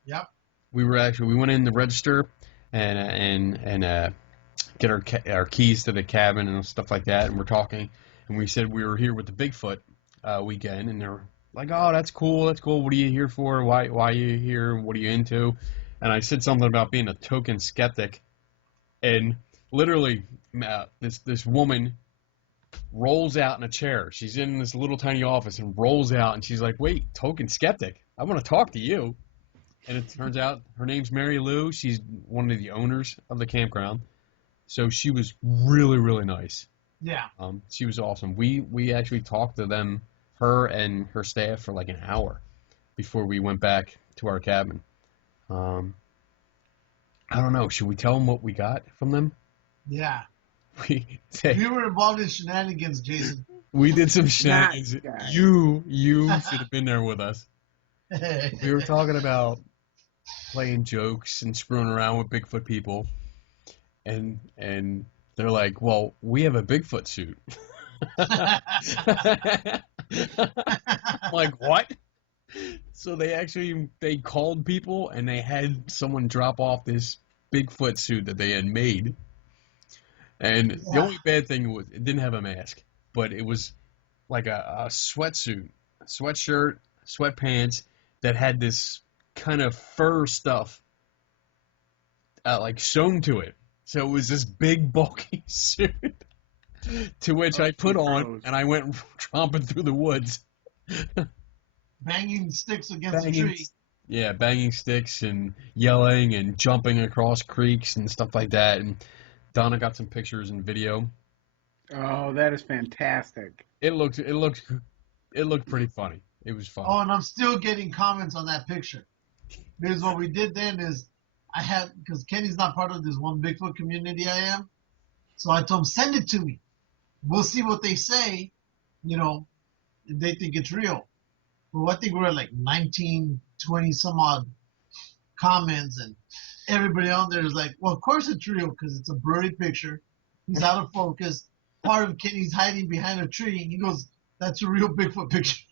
Yep. We went in to register and get our keys to the cabin and stuff like that, and we're talking, and we said we were here with the Bigfoot weekend, and they're like, "Oh, that's cool. What are you here for? Why are you here? What are you into?" And I said something about being a token skeptic. And literally, this woman rolls out in a chair. She's in this little tiny office and rolls out, and she's like, "Wait, token skeptic, I want to talk to you." And it turns out her name's Mary Lou. She's one of the owners of the campground. So she was really, really nice. Yeah. She was awesome. We actually talked to them, her and her staff, for like an hour before we went back to our cabin. I don't know. Should we tell them what we got from them? Yeah. We You were involved in shenanigans, Jason. We did some shenanigans. Nice, You should have been there with us. We were talking about playing jokes and screwing around with Bigfoot people, and they're like, "Well, we have a Bigfoot suit." I'm like, what? So they called people, and they had someone drop off this Bigfoot suit that they had made. And the only bad thing was it didn't have a mask, but it was like a sweatsuit, sweatshirt, sweatpants that had this kind of fur stuff like sewn to it. So it was this big bulky suit to which I put on, and I went tromping through the woods. Banging sticks against a tree. Yeah, banging sticks and yelling and jumping across creeks and stuff like that. And Donna got some pictures and video. Oh, that is fantastic. It looked pretty funny. It was fun. Oh, and I'm still getting comments on that picture. Because what we did then is because Kenny's not part of this one Bigfoot community I am. So I told him, send it to me. We'll see what they say, if they think it's real. Well, I think we're at like 19, 20 some odd comments, and everybody on there is like, well, of course it's real because it's a blurry picture. He's out of focus. Part of Kenny's hiding behind a tree. He goes, that's a real Bigfoot picture.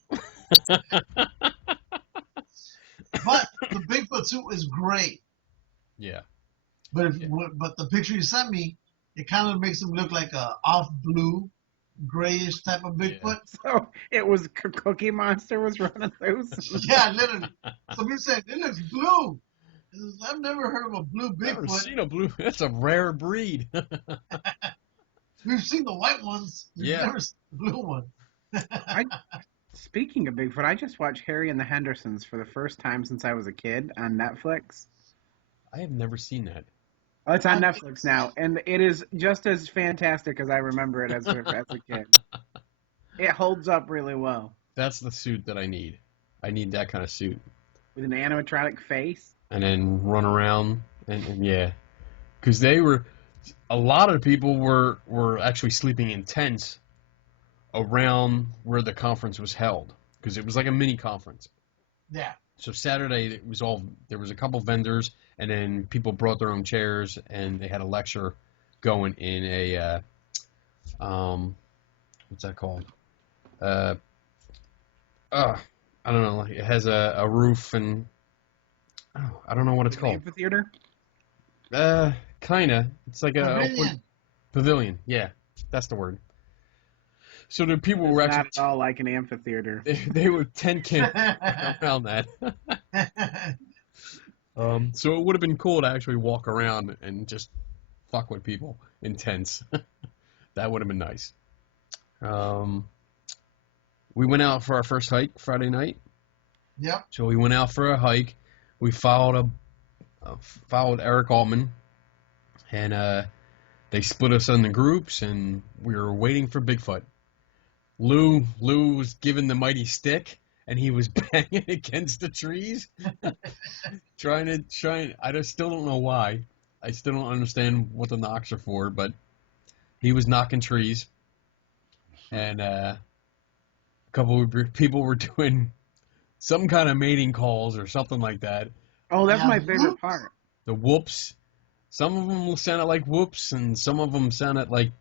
But the Bigfoot suit is great. Yeah. But the picture you sent me, it kind of makes him look like a off blue, grayish type of Bigfoot. Yeah. So it was Cookie Monster was running loose. Yeah, literally. Some people said it looks blue. I've never heard of a blue Bigfoot. Never seen a blue. That's a rare breed. We've seen the white ones. We've never seen the blue one. Speaking of Bigfoot, I just watched Harry and the Hendersons for the first time since I was a kid on Netflix. I have never seen that. Oh, it's on Netflix now, and it is just as fantastic as I remember it as a kid. It holds up really well. That's the suit that I need. I need that kind of suit. With an animatronic face? And then run around, and yeah. Because a lot of people were actually sleeping in tents around where the conference was held, because it was like a mini conference. Yeah. So Saturday there was a couple vendors, and then people brought their own chairs, and they had a lecture going in a what's that called? I don't know. It has a roof, and I don't know what it's called. Amphitheater? Kinda. It's like a Pavilion. pavilion. Yeah, that's the word. So the people were It's actually not at all like an amphitheater. they were tent camping around that. So it would have been cool to actually walk around and just fuck with people in tents. That would have been nice. We went out for our first hike Friday night. Yep. So we went out for a hike. We followed Eric Altman, and they split us into groups, and we were waiting for Bigfoot. Lou was given the mighty stick, and he was banging against the trees, trying. I still don't know why. I still don't understand what the knocks are for, but he was knocking trees, and a couple of people were doing some kind of mating calls or something like that. Oh, that's Yeah, my favorite whoops. part. The whoops. Some of them sounded like whoops, and some of them sounded like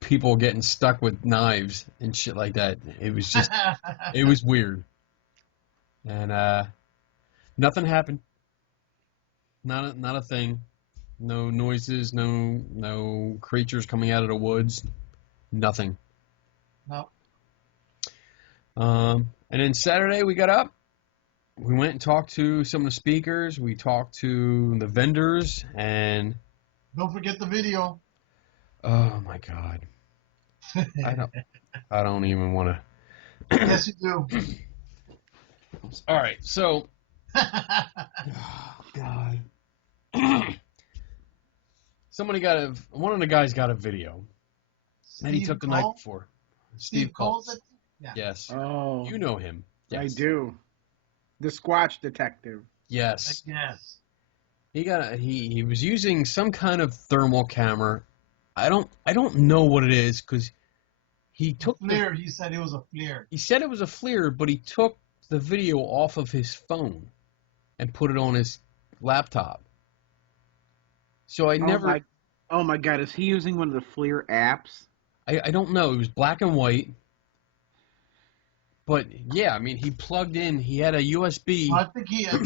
people getting stuck with knives and shit like that. It was just, it was weird. And nothing happened. Not a thing. No noises. No creatures coming out of the woods. Nothing. No. And then Saturday we got up. We went and talked to some of the speakers. We talked to the vendors, and Don't forget the video. oh my God, I don't even want to. Yes, you do. All right, so oh, God, one of the guys got a video that he took the night before. Steve Coleson? Yeah. Yes, Oh, you know him. Yes. I do. The Squatch detective. Yes, Yes. he was using some kind of thermal camera. I don't know what it is, because he took FLIR. He said it was a FLIR. He said it was a FLIR, but he took the video off of his phone and put it on his laptop. So I never. Oh my God! Is he using one of the FLIR apps? I don't know. It was black and white. But yeah, I mean, he plugged in. He had a USB. I think he had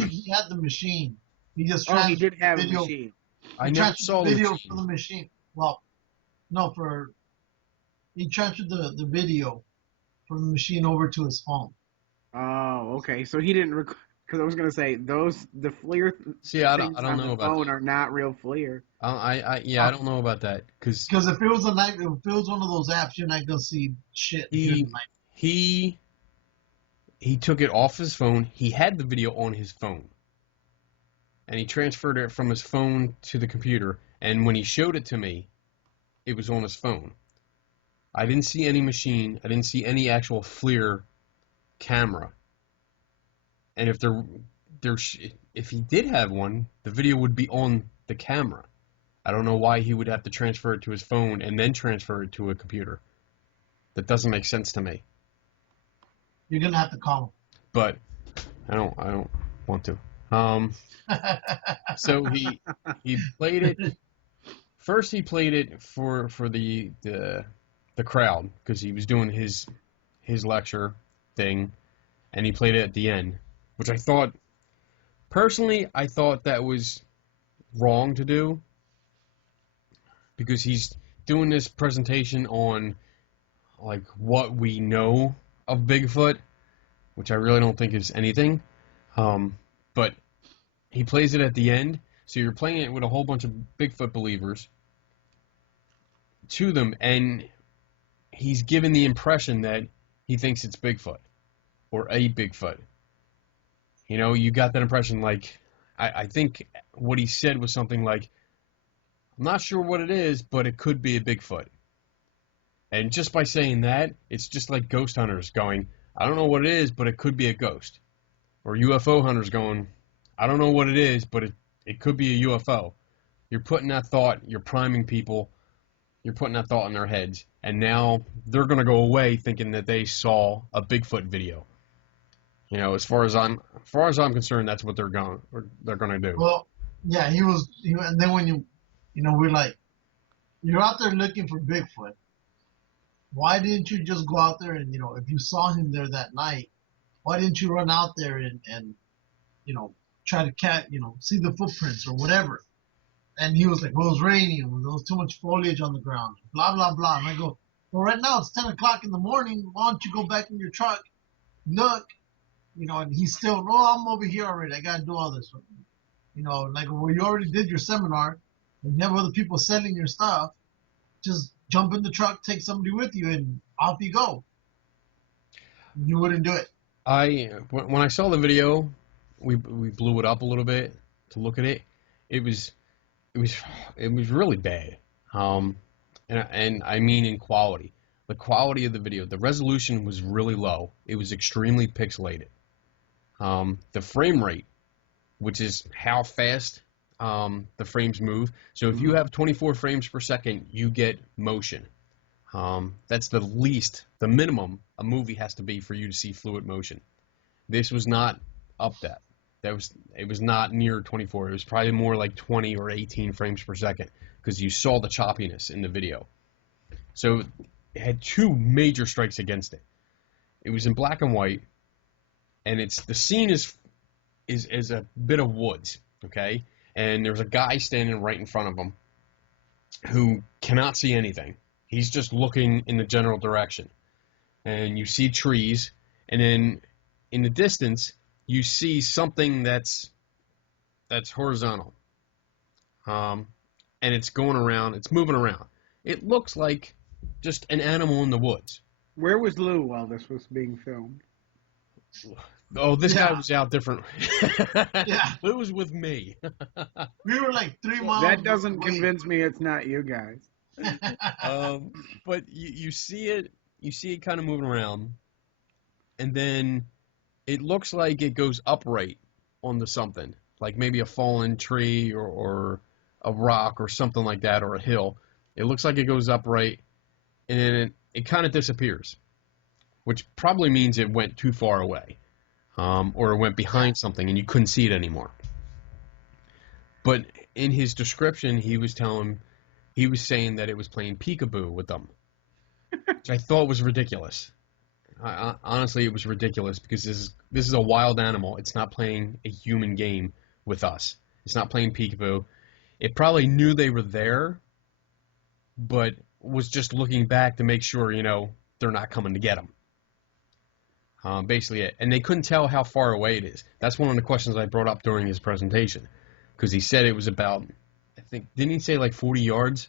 the machine. He just Oh, he did have video, a machine. I never saw the video machine. for the machine. Well, no, he transferred the video from the machine over to his phone. Oh, okay. So he didn't because I was gonna say the FLIR See, I things don't on know the about phone that. are not real FLIR. I don't know about that, because Because if it was one of those apps, you're not gonna see shit. during the night. he took it off his phone. He had the video on his phone, and he transferred it from his phone to the computer. And when he showed it to me, it was on his phone. I didn't see any machine. I didn't see any actual FLIR camera. And if he did have one, the video would be on the camera. I don't know why he would have to transfer it to his phone and then transfer it to a computer. That doesn't make sense to me. You're gonna have to call But I don't want to. him. So he played it. First, he played it for the crowd, because he was doing his lecture thing, and he played it at the end, which I thought that was wrong to do, because he's doing this presentation on like what we know of Bigfoot, which I really don't think is anything. But he plays it at the end, so you're playing it with a whole bunch of Bigfoot believers to them, and he's given the impression that he thinks it's Bigfoot or a Bigfoot. You know, you got that impression. Like, I think what he said was something like, I'm not sure what it is, but it could be a Bigfoot. And just by saying that, it's just like ghost hunters going, I don't know what it is, but it could be a ghost. Or UFO hunters going, I don't know what it is, but it could be a UFO. You're putting that thought, you're priming people, You're putting that thought in their heads, and now they're going to go away thinking that they saw a Bigfoot video. You know, as far as I'm concerned, that's what they're going to do. Well, yeah, and then when we're like, you're out there looking for Bigfoot. Why didn't you just go out there and, if you saw him there that night, why didn't you run out there and try to see the footprints or whatever? And he was like, well, it was raining, there was too much foliage on the ground, blah, blah, blah. And I go, well, right now it's 10 o'clock in the morning. Why don't you go back in your truck, look, and he's still, I'm over here already. I got to do all this. Like, well, you already did your seminar and you have other people selling your stuff. Just jump in the truck, take somebody with you, and off you go. You wouldn't do it. When I saw the video, we blew it up a little bit to look at it. It was really bad. And I mean in quality. The quality of the video, the resolution was really low. It was extremely pixelated. The frame rate, which is how fast the frames move. So if you have 24 frames per second, you get motion. That's the minimum a movie has to be for you to see fluid motion. This was not up that. It was not near 24. It was probably more like 20 or 18 frames per second because you saw the choppiness in the video. So it had two major strikes against it. It was in black and white, and the scene is a bit of woods, okay? And there's a guy standing right in front of him who cannot see anything. He's just looking in the general direction. And you see trees, and then in the distance, you see something that's horizontal. And it's going around, it's moving around. It looks like just an animal in the woods. Where was Lou while this was being filmed? Oh, this guy was out different. Yeah. Lou was with me. We were like 3 miles. That doesn't convince me it's not you guys. But you see it kind of moving around, and then it looks like it goes upright onto something, like maybe a fallen tree or a rock or something like that, or a hill. It looks like it goes upright, and then it kind of disappears, which probably means it went too far away, or it went behind something and you couldn't see it anymore. But in his description, he was saying that it was playing peekaboo with them, which I thought was ridiculous. Honestly, it was ridiculous because this is a wild animal. It's not playing a human game with us. It's not playing peekaboo. It probably knew they were there, but was just looking back to make sure, they're not coming to get them. Basically it. And they couldn't tell how far away it is. That's one of the questions I brought up during his presentation, because he said it was about, I think, didn't he say like 40 yards?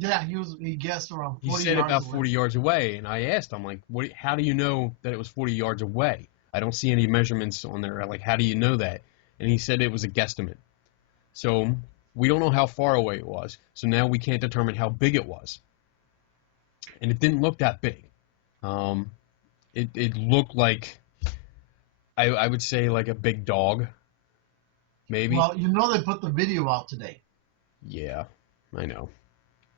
Yeah, he guessed around 40 yards. He said about 40 yards away, and I asked him, like, how do you know that it was 40 yards away? I don't see any measurements on there. Like, how do you know that? And he said it was a guesstimate. So we don't know how far away it was. So now we can't determine how big it was. And it didn't look that big. It looked like, I would say, like a big dog, maybe. Well, they put the video out today. Yeah, I know.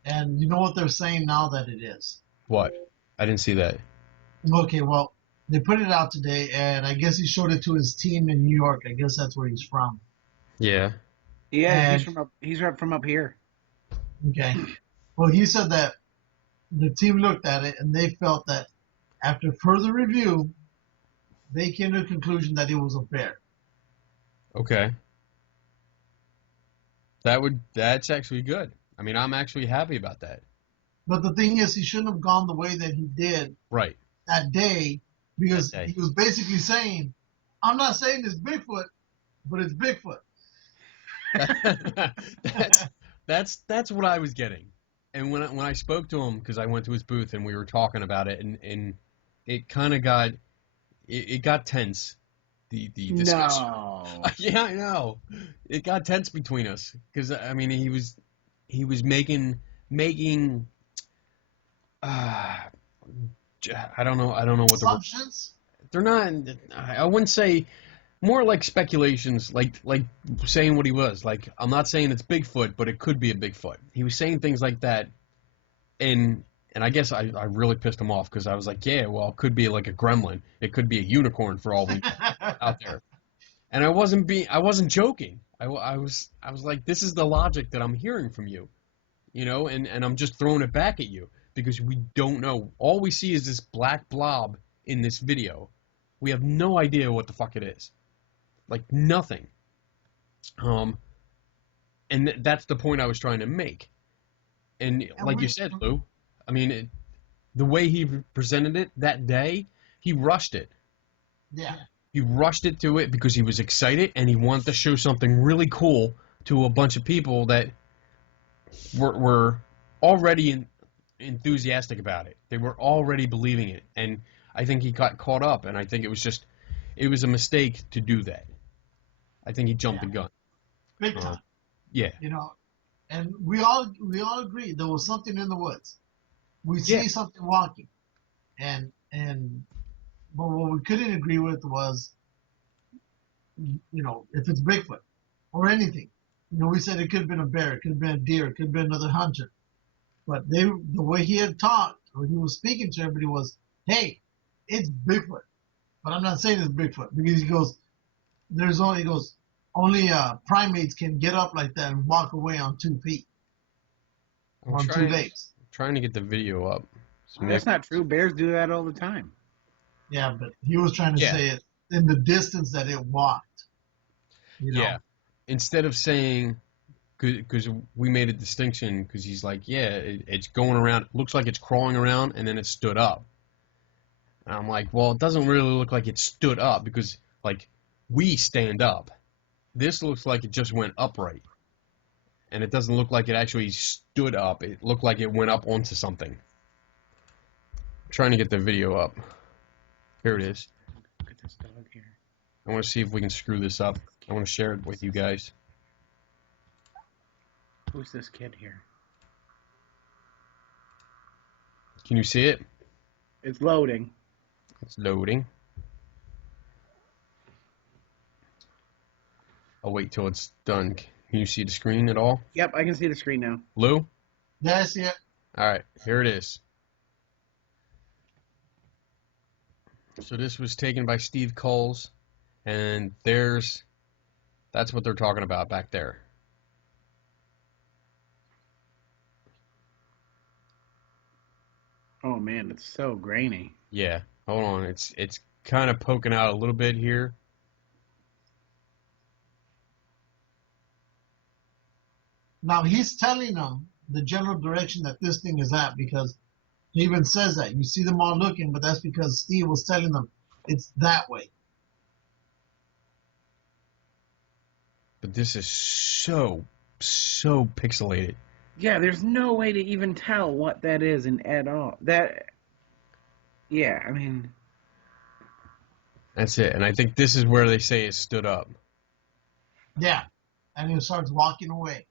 And you know what they're saying now that it is? What? I didn't see that. Okay, well, they put it out today, and I guess he showed it to his team in New York. I guess that's where he's from. Yeah. Yeah, he's from up here. Okay. Well, he said that the team looked at it, and they felt that after further review, they came to the conclusion that it was a bear. Okay. That's actually good. I mean, I'm actually happy about that. But the thing is, he shouldn't have gone the way that he did right that day, because he was basically saying, I'm not saying it's Bigfoot, but it's Bigfoot. That's what I was getting. And when I spoke to him, because I went to his booth and we were talking about it, and it kind of got tense. The discussion. No. Yeah, I know. It got tense between us because I mean he was making I don't know what assumptions. They're not. I wouldn't say, more like speculations, like saying what he was. Like, I'm not saying it's Bigfoot, but it could be a Bigfoot. He was saying things like that And I guess I really pissed him off because I was like, yeah, well, it could be like a gremlin. It could be a unicorn for all we know out there. And I wasn't joking. I was like, this is the logic that I'm hearing from you, you know, and I'm just throwing it back at you because we don't know. All we see is this black blob in this video. We have no idea what the fuck it is. Like, nothing. And that's the point I was trying to make. And like you said, Lou, I mean, the way he presented it that day, he rushed it. Yeah. He rushed it to it because he was excited and he wanted to show something really cool to a bunch of people that were already enthusiastic about it. They were already believing it. And I think he got caught up, and I think it was a mistake to do that. I think he jumped the gun. Big time. Yeah. You know, and we all agree there was something in the woods. We see something walking, but what we couldn't agree with was, you know, if it's Bigfoot or anything. You know, we said it could have been a bear, it could have been a deer, it could have been another hunter. But the way he had talked, or he was speaking to everybody was, hey, it's Bigfoot. But I'm not saying it's Bigfoot because he goes, only primates can get up like that and walk away on 2 feet. On 2 legs. I'm trying to get the video up. That's not true. Bears do that all the time. Yeah, but he was trying to say it in the distance that it walked. You know? Yeah. Instead of saying, because we made a distinction, because he's like, it's going around, looks like it's crawling around, and then it stood up. And I'm like, well, it doesn't really look like it stood up, because, like, we stand up. This looks like it just went upright. And it doesn't look like it actually stood up. It looked like it went up onto something. I'm trying to get the video up. Here it is. Look at this dog here. I want to see if we can screw this up. I want to share it with you guys. Who's this kid here? Can you see it? It's loading. It's loading. I'll wait till it's done. Can you see the screen at all? Yep, I can see the screen now. Lou? Yeah, I see it. All right, here it is. So this was taken by Steve Coles, and that's what they're talking about back there. Oh man, it's so grainy. Yeah, hold on. It's kind of poking out a little bit here. Now he's telling them the general direction that this thing is at because he even says that. You see them all looking, but that's because Steve was telling them it's that way. But this is so pixelated. Yeah, there's no way to even tell what that is at all. Yeah, I mean... That's it. And I think this is where they say it stood up. Yeah. And he starts walking away.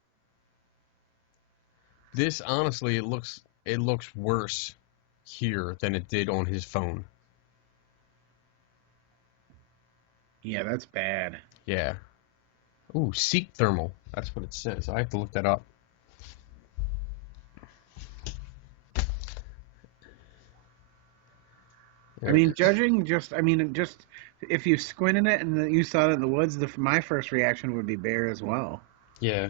This, honestly, it looks worse here than it did on his phone. Yeah, that's bad. Yeah. Ooh, Seek Thermal. That's what it says. I have to look that up. I mean, just if you squinted it and you saw it in the woods, my first reaction would be bear as well. Yeah.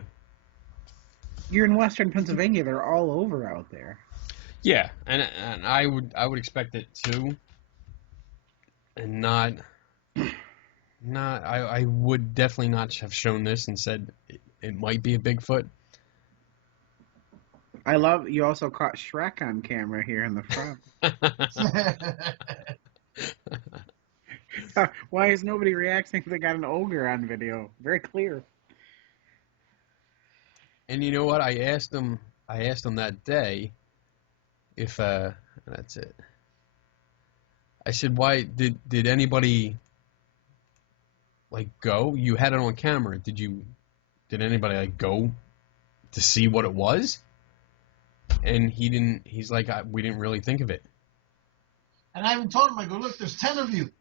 You're in western Pennsylvania; they're all over out there. Yeah, and I would expect it too, and I would definitely not have shown this and said it might be a Bigfoot. I love you also caught Shrek on camera here in the front. Why is nobody reacting if they got an ogre on video? Very clear. And you know what? I asked him that day if that's it. I said, why did anybody like go? You had it on camera. Did anybody like go to see what it was? And he didn't. He's like, we didn't really think of it. And I even told him, I go, look, there's 10 of you.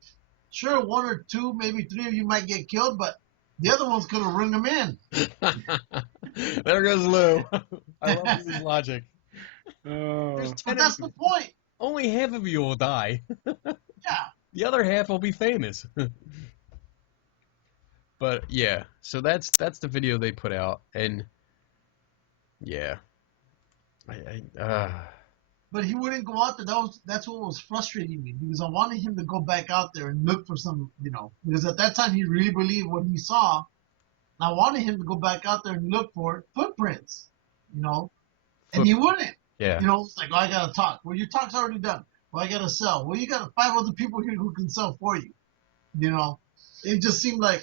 Sure, 1 or 2, maybe 3 of you might get killed, but the other one's going to ring them in. There goes Lou. I love his logic. There's Oh. 10 But of that's you. the point. Only half of you will die. Yeah. The other half will be famous. But yeah, so that's the video they put out, and yeah, But he wouldn't go out there. That's what was frustrating me, because I wanted him to go back out there and look for some, because at that time he really believed what he saw. And I wanted him to go back out there and look for footprints, and he wouldn't. yeah, It's like, oh, I gotta talk. Well, your talk's already done. Well, I gotta sell. Well, you got 5 other people here who can sell for you. It just seemed like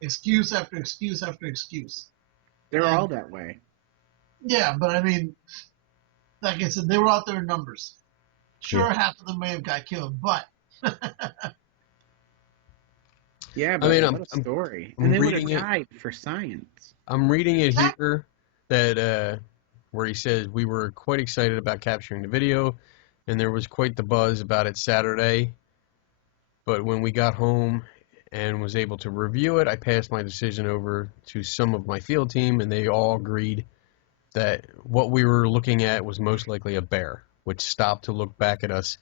excuse after excuse after excuse. They're all that way. Yeah, but I mean, like I said, they were out there in numbers. Sure, Yeah. half of them may have got killed, but Yeah, but I mean, what a story. I'm And they would have reading it. died for science. I'm reading it here that where he says we were quite excited about capturing the video, and there was quite the buzz about it Saturday. But when we got home and was able to review it, I passed my decision over to some of my field team, and they all agreed that what we were looking at was most likely a bear, which stopped to look back at us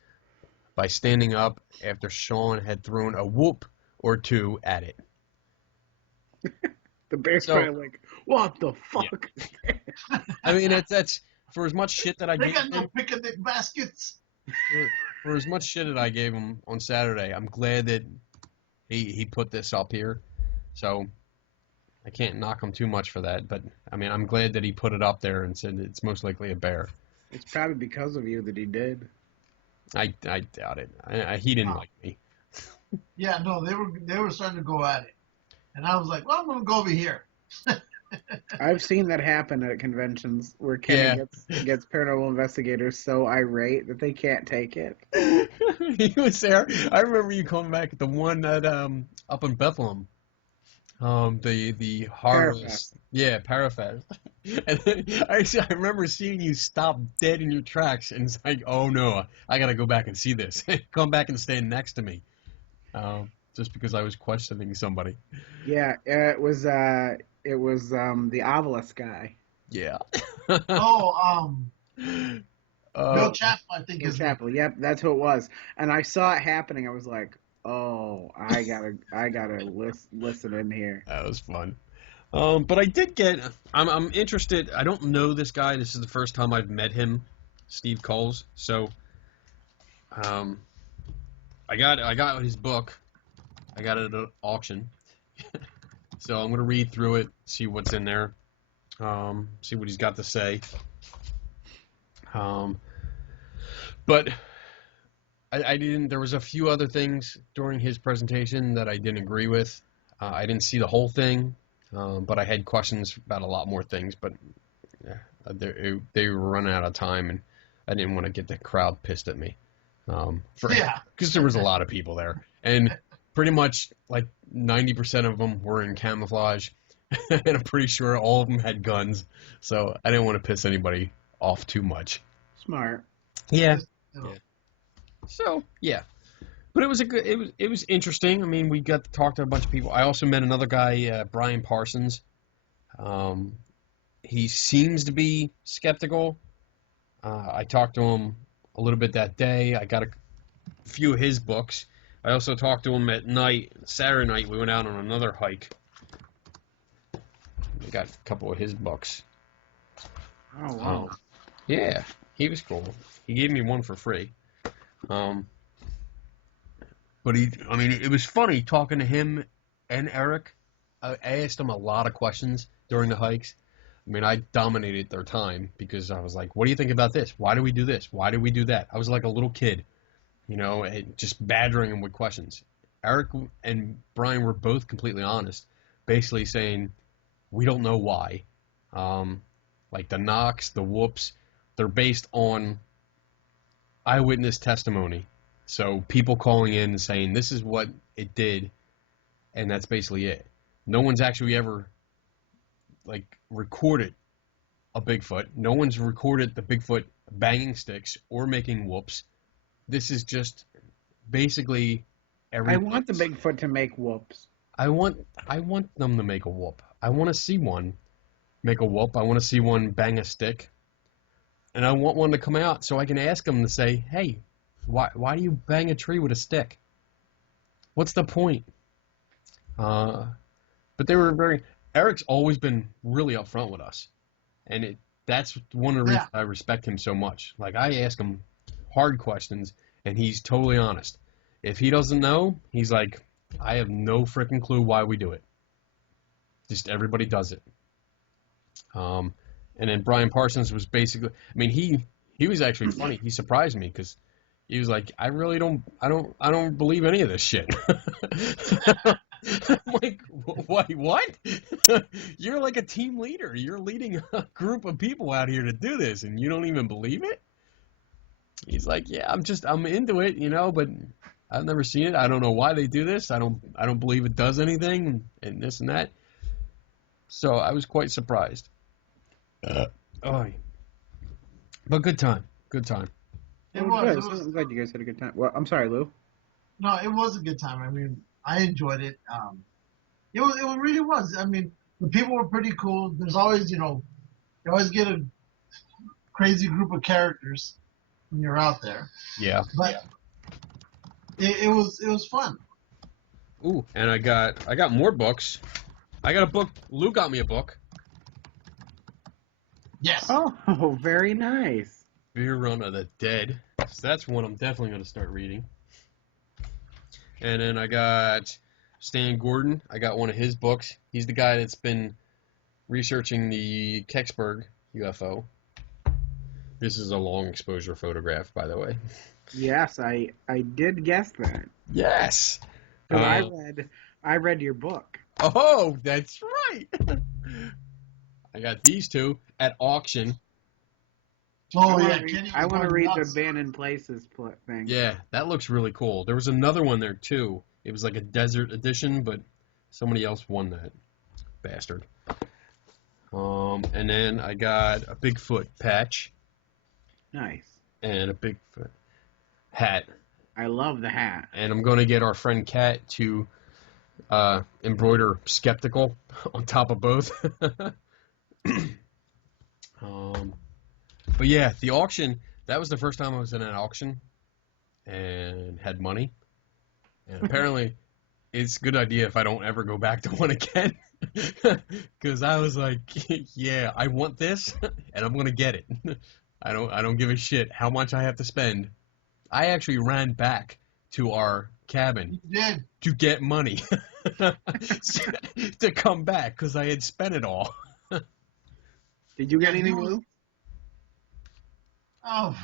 by standing up after Sean had thrown a whoop or two at it. The bear's So- probably like, what the fuck? I mean, that's for as much shit that I they gave got no him, picnic baskets. for as much shit that I gave him on Saturday, I'm glad that he put this up here. So I can't knock him too much for that, but I mean, I'm glad that he put it up there and said it's most likely a bear. It's probably because of you that he did. I doubt it. He didn't Oh. like me. Yeah, no, they were starting to go at it, and I was like, well, I'm gonna go over here. I've seen that happen at conventions where Kenny gets paranormal investigators so irate that they can't take it. He was there. I remember you coming back at the one that up in Bethlehem. The harvest. Yeah, Parafest. And then I remember seeing you stop dead in your tracks, and it's like, oh no, I gotta go back and see this. Come back and stand next to me, just because I was questioning somebody. Yeah, it was the obelisk guy. Yeah. Oh, Bill Chappell, I think Bill is. Chappell. Yep, that's who it was. And I saw it happening. I was like, oh, I gotta listen in here. That was fun. But I did get. I'm interested. I don't know this guy. This is the first time I've met him, Steve Coles. So, I got his book. I got it at an auction. So I'm gonna read through it, see what's in there, see what he's got to say. But I didn't. There was a few other things during his presentation that I didn't agree with. I didn't see the whole thing. But I had questions about a lot more things, but they were running out of time, and I didn't want to get the crowd pissed at me. Because there was a lot of people there, and pretty much like 90% of them were in camouflage, and I'm pretty sure all of them had guns, so I didn't want to piss anybody off too much. Smart. Yeah. Yeah. So yeah. But it was it was interesting. I mean, we got to talk to a bunch of people. I also met another guy, Brian Parsons. He seems to be skeptical. I talked to him a little bit that day. I got a few of his books. I also talked to him at night. Saturday night, we went out on another hike. I got a couple of his books. Oh wow. Yeah, he was cool. He gave me one for free. But it was funny talking to him and Eric. I asked them a lot of questions during the hikes. I mean, I dominated their time because I was like, what do you think about this? Why do we do this? Why do we do that? I was like a little kid, and just badgering them with questions. Eric and Brian were both completely honest, basically saying, we don't know why. Like the knocks, the whoops, they're based on eyewitness testimony. So people calling in and saying this is what it did, and that's basically it. No one's actually ever recorded a Bigfoot. No one's recorded the Bigfoot banging sticks or making whoops. This is just basically I want the Bigfoot to make whoops. I want them to make a whoop. I want to see one make a whoop. I want to see one bang a stick. And I want one to come out so I can ask them to say, hey, why do you bang a tree with a stick? What's the point? But they were Eric's always been really upfront with us. And that's one of the reasons I respect him so much. Like, I ask him hard questions, and he's totally honest. If he doesn't know, he's like, I have no freaking clue why we do it. Just everybody does it. And then Brian Parsons was basically, I mean, he was actually funny. He surprised me because he was like, I don't believe any of this shit. I'm like, what? You're like a team leader. You're leading a group of people out here to do this, and you don't even believe it? He's like, yeah, I'm into it, but I've never seen it. I don't know why they do this. I don't believe it does anything, and this and that. So I was quite surprised. But good time. It was. I'm glad you guys had a good time. Well, I'm sorry, Lou. No, it was a good time. I mean, I enjoyed it. It really was. I mean, the people were pretty cool. There's always, you always get a crazy group of characters when you're out there. Yeah. But it was fun. Ooh, and I got more books. I got a book. Lou got me a book. Yes. Oh, very nice. Beer Run of the Dead. So that's one I'm definitely going to start reading. And then I got Stan Gordon. I got one of his books. He's the guy that's been researching the Kecksburg UFO. This is a long exposure photograph, by the way. Yes, I did guess that. Yes. I read your book. Oh, that's right. I got these two at auction. Oh, I want to read the Abandoned Places thing. Yeah, that looks really cool. There was another one there, too. It was like a desert edition, but somebody else won that. Bastard. And then I got a Bigfoot patch. Nice. And a Bigfoot hat. I love the hat. And I'm going to get our friend Kat to embroider Skeptical on top of both. But yeah, the auction, that was the first time I was in an auction and had money. And apparently it's a good idea if I don't ever go back to one again. Because I was like, yeah, I want this and I'm going to get it. I don't give a shit how much I have to spend. I actually ran back to our cabin to get money to come back because I had spent it all. Did you get anything, Lou? Oh.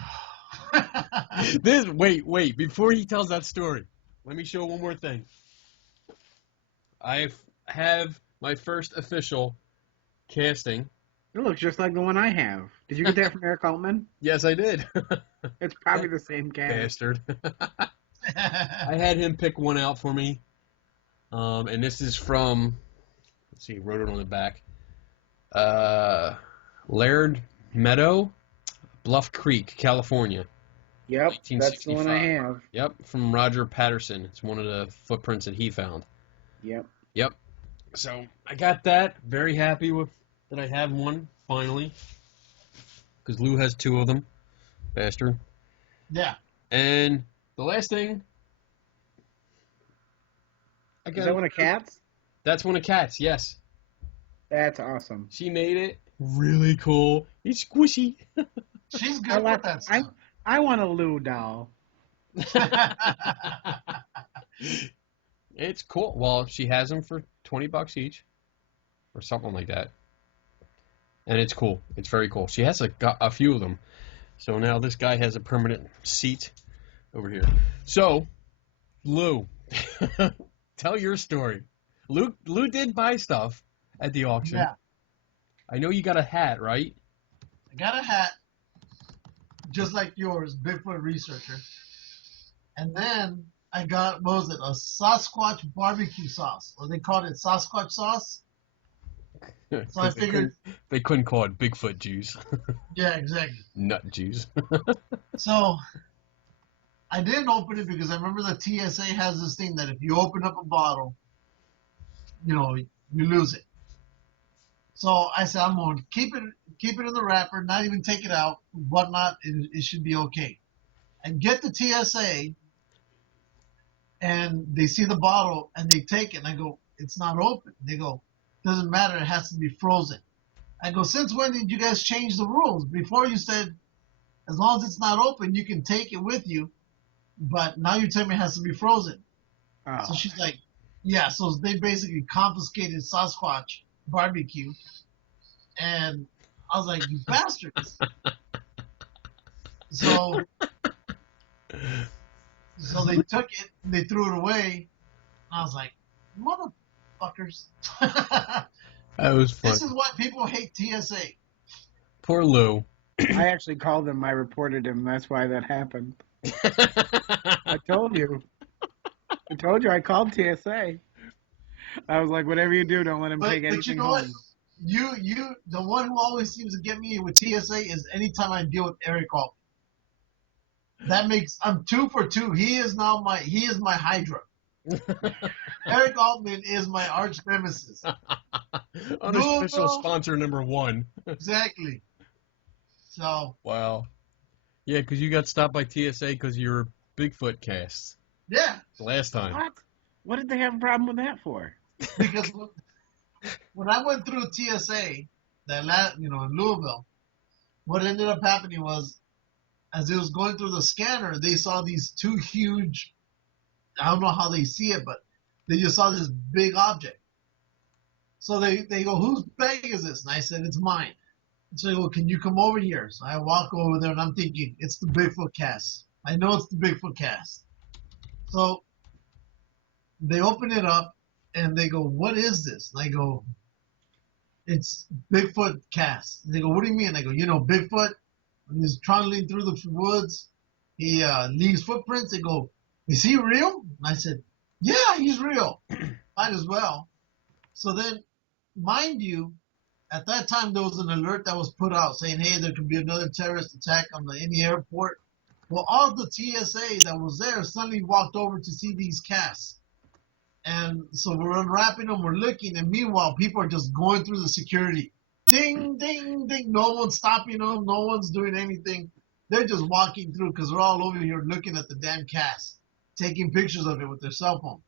Wait. Before he tells that story, let me show one more thing. I have my first official casting. It looks just like the one I have. Did you get that from Eric Altman? Yes, I did. It's probably the same cast. Bastard. I had him pick one out for me. And this is from, let's see, he wrote it on the back. Laird Meadow, Bluff Creek, California. Yep, that's the one I have. Yep, from Roger Patterson. It's one of the footprints that he found. Yep. So I got that. Very happy with that I have one, finally. Because Lou has two of them. Bastard. Yeah. And the last thing. Is that one of Kat's? That's one of Kat's, yes. That's awesome. She made it. Really cool. It's squishy. She's good with that stuff. I want a Lou doll. It's cool. Well, she has them for $20 each. Or something like that. And it's cool. It's very cool. She has a few of them. So now this guy has a permanent seat over here. So, Lou, tell your story. Lou did buy stuff at the auction. Yeah. I know you got a hat, right? I got a hat, just like yours, Bigfoot researcher. And then I got, what was it, a Sasquatch barbecue sauce. Or they called it Sasquatch sauce. So I figured they couldn't call it Bigfoot juice. Yeah, exactly. Nut juice. So I didn't open it because I remember the TSA has this thing that if you open up a bottle, you lose it. So I said, I'm going to keep it in the wrapper, not even take it out, whatnot. It should be okay. And get the TSA, and they see the bottle, and they take it, and I go, it's not open. They go, doesn't matter, it has to be frozen. I go, since when did you guys change the rules? Before you said, as long as it's not open, you can take it with you, but now you're telling me it has to be frozen. Oh. So she's like, yeah, so they basically confiscated Sasquatch barbecue. And I was like, you bastards. So they took it, and they threw it away. And I was like, motherfuckers. That was fun. This is why people hate TSA. Poor Lou. I actually called him. I reported him. That's why that happened. I told you. I called TSA. I was like, whatever you do, don't let him take anything but you know home. what? You, the one who always seems to get me with TSA is anytime I deal with Eric Altman. That makes, I'm 2 for 2. He is my Hydra. Eric Altman is my arch nemesis. Unofficial sponsor number 1. Exactly. So. Wow. Yeah, because you got stopped by TSA because of your Bigfoot casts. Yeah. Last time. What? What did they have a problem with that for? Because when I went through TSA, in Louisville, what ended up happening was, as it was going through the scanner, they saw these 2 huge, I don't know how they see it, but they just saw this big object. So they go, whose bag is this? And I said, it's mine. And so they go, can you come over here? So I walk over there, and I'm thinking, it's the Bigfoot cast. I know it's the Bigfoot cast. So they open it up, and they go, what is this? And I go, it's Bigfoot cast. And they go, what do you mean? I go, Bigfoot, when he's trundling through the woods, he leaves footprints. They go, is he real? And I said, yeah, he's real. Might as well. So then, mind you, at that time, there was an alert that was put out saying, hey, there could be another terrorist attack on any airport. Well, all the TSA that was there suddenly walked over to see these casts. And so we're unwrapping them, we're looking, and meanwhile, people are just going through the security. Ding, ding, ding. No one's stopping them. No one's doing anything. They're just walking through because they're all over here looking at the damn cast, taking pictures of it with their cell phone.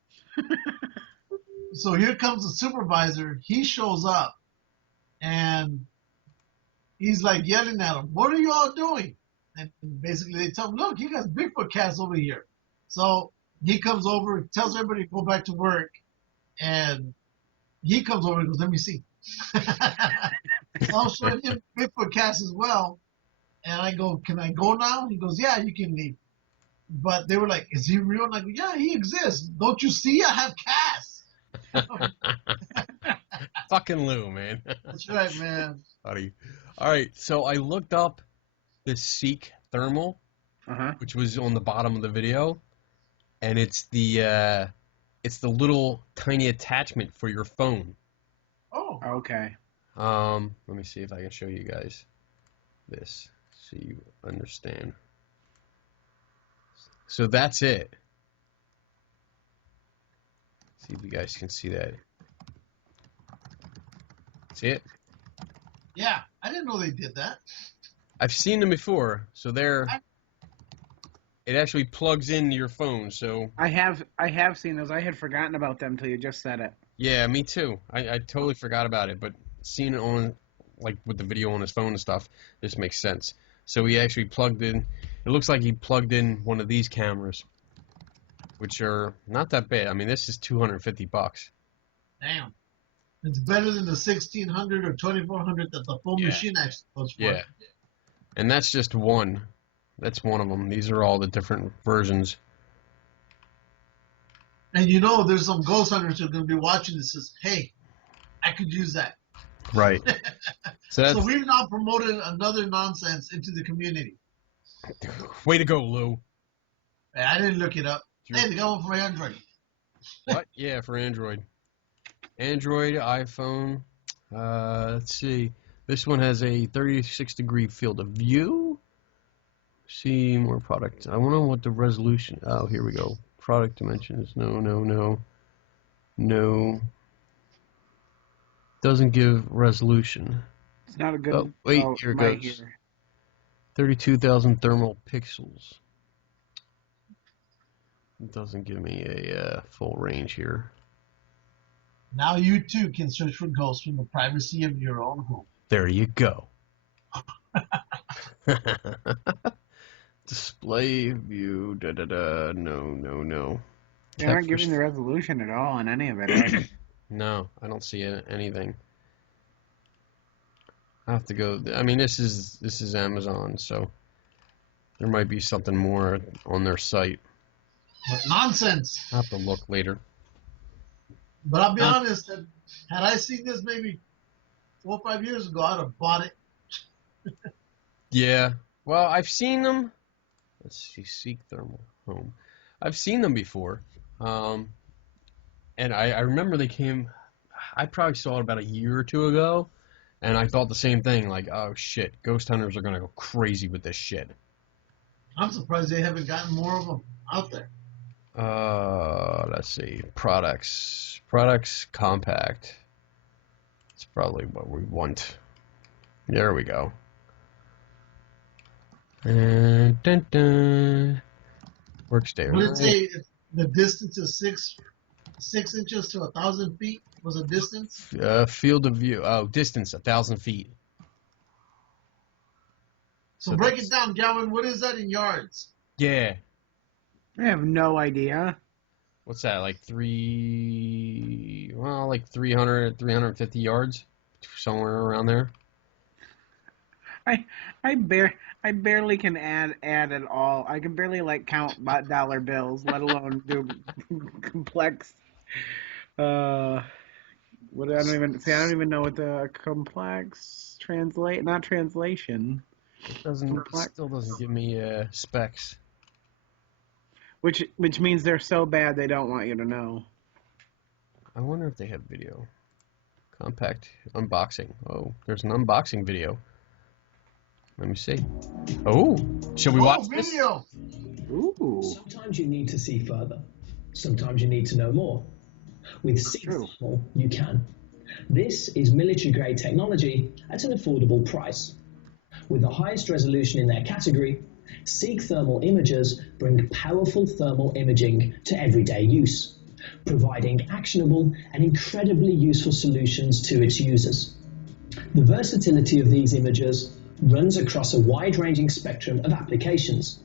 So here comes the supervisor. He shows up, and he's like yelling at them, what are you all doing? And basically they tell him, look, you got Bigfoot cast over here. So he comes over, tells everybody to go back to work, and he comes over and goes, let me see. So I'll show him Bigfoot cast as well. And I go, can I go now? He goes, yeah, you can leave. But they were like, is he real? And I go, yeah, he exists. Don't you see? I have cast. Fucking Lou, man. That's right, man. Buddy. All right, so I looked up this Seek thermal, which was on the bottom of the video, and it's the little tiny attachment for your phone. Oh. Okay. Let me see if I can show you guys this so you understand. So that's it. See if you guys can see that. See it? Yeah, I didn't know they did that. I've seen them before. So it actually plugs into your phone. So I have seen those. I had forgotten about them till you just said it. yeah, me too. I totally forgot about it, but seeing it on, like with the video on his phone and stuff, this makes sense. So he actually plugged in. It looks like he plugged in one of these cameras, which are not that bad. I mean, this is $250. Damn. It's better than the 1600 or 2400 that the full machine actually goes for. Yeah. And that's just one. That's one of them. These are all the different versions. And there's some ghost hunters who are going to be watching this and says, hey, I could use that. Right. So we've now promoted another nonsense into the community. Way to go, Lou. I didn't look it up. Hey, they got one for Android. What? Yeah, for Android. Android, iPhone. Let's see. This one has a 36-degree field of view. See more product. I wonder what the resolution. Oh, here we go. Product dimensions. No. Doesn't give resolution. It's not a good. Oh, wait, here it right goes. here. 32,000 thermal pixels. It doesn't give me a full range here. Now you too can search for ghosts from the privacy of your own home. There you go. Display view. No. They aren't giving the resolution at all on any of it. Are they? No, I don't see anything. I have to go. I mean, this is Amazon, so there might be something more on their site. What nonsense! I'll have to look later. But I'll be honest, had I seen this maybe 4 or 5 years ago, I'd have bought it. Yeah. Well, I've seen them. Let's see, Seek Thermal Home. I've seen them before. And I remember they came, I probably saw it about a year or two ago, and I thought the same thing, like, oh shit, ghost hunters are going to go crazy with this shit. I'm surprised they haven't gotten more of them out there. Let's see, products compact. It's probably what we want. There we go. And dun, dun. Works day. Would it say if the distance is 6 inches to 1,000 feet was a distance? Field of view. Oh, distance 1,000 feet. So break it down, Gowin. What is that in yards? Yeah. I have no idea. What's that, like 300, 350 yards? Somewhere around there. I barely can add at all. I can barely count dollar bills, let alone do complex. I don't even know what the complex translation. It still doesn't give me specs. Which means they're so bad they don't want you to know. I wonder if they have video. Compact unboxing. Oh, there's an unboxing video. Let me see. Oh, shall we watch this? Video. Ooh. Sometimes you need to see further. Sometimes you need to know more. With Seek Thermal, you can. This is military-grade technology at an affordable price. With the highest resolution in their category, Seek Thermal imagers bring powerful thermal imaging to everyday use, providing actionable and incredibly useful solutions to its users. The versatility of these imagers runs across a wide-ranging spectrum of applications,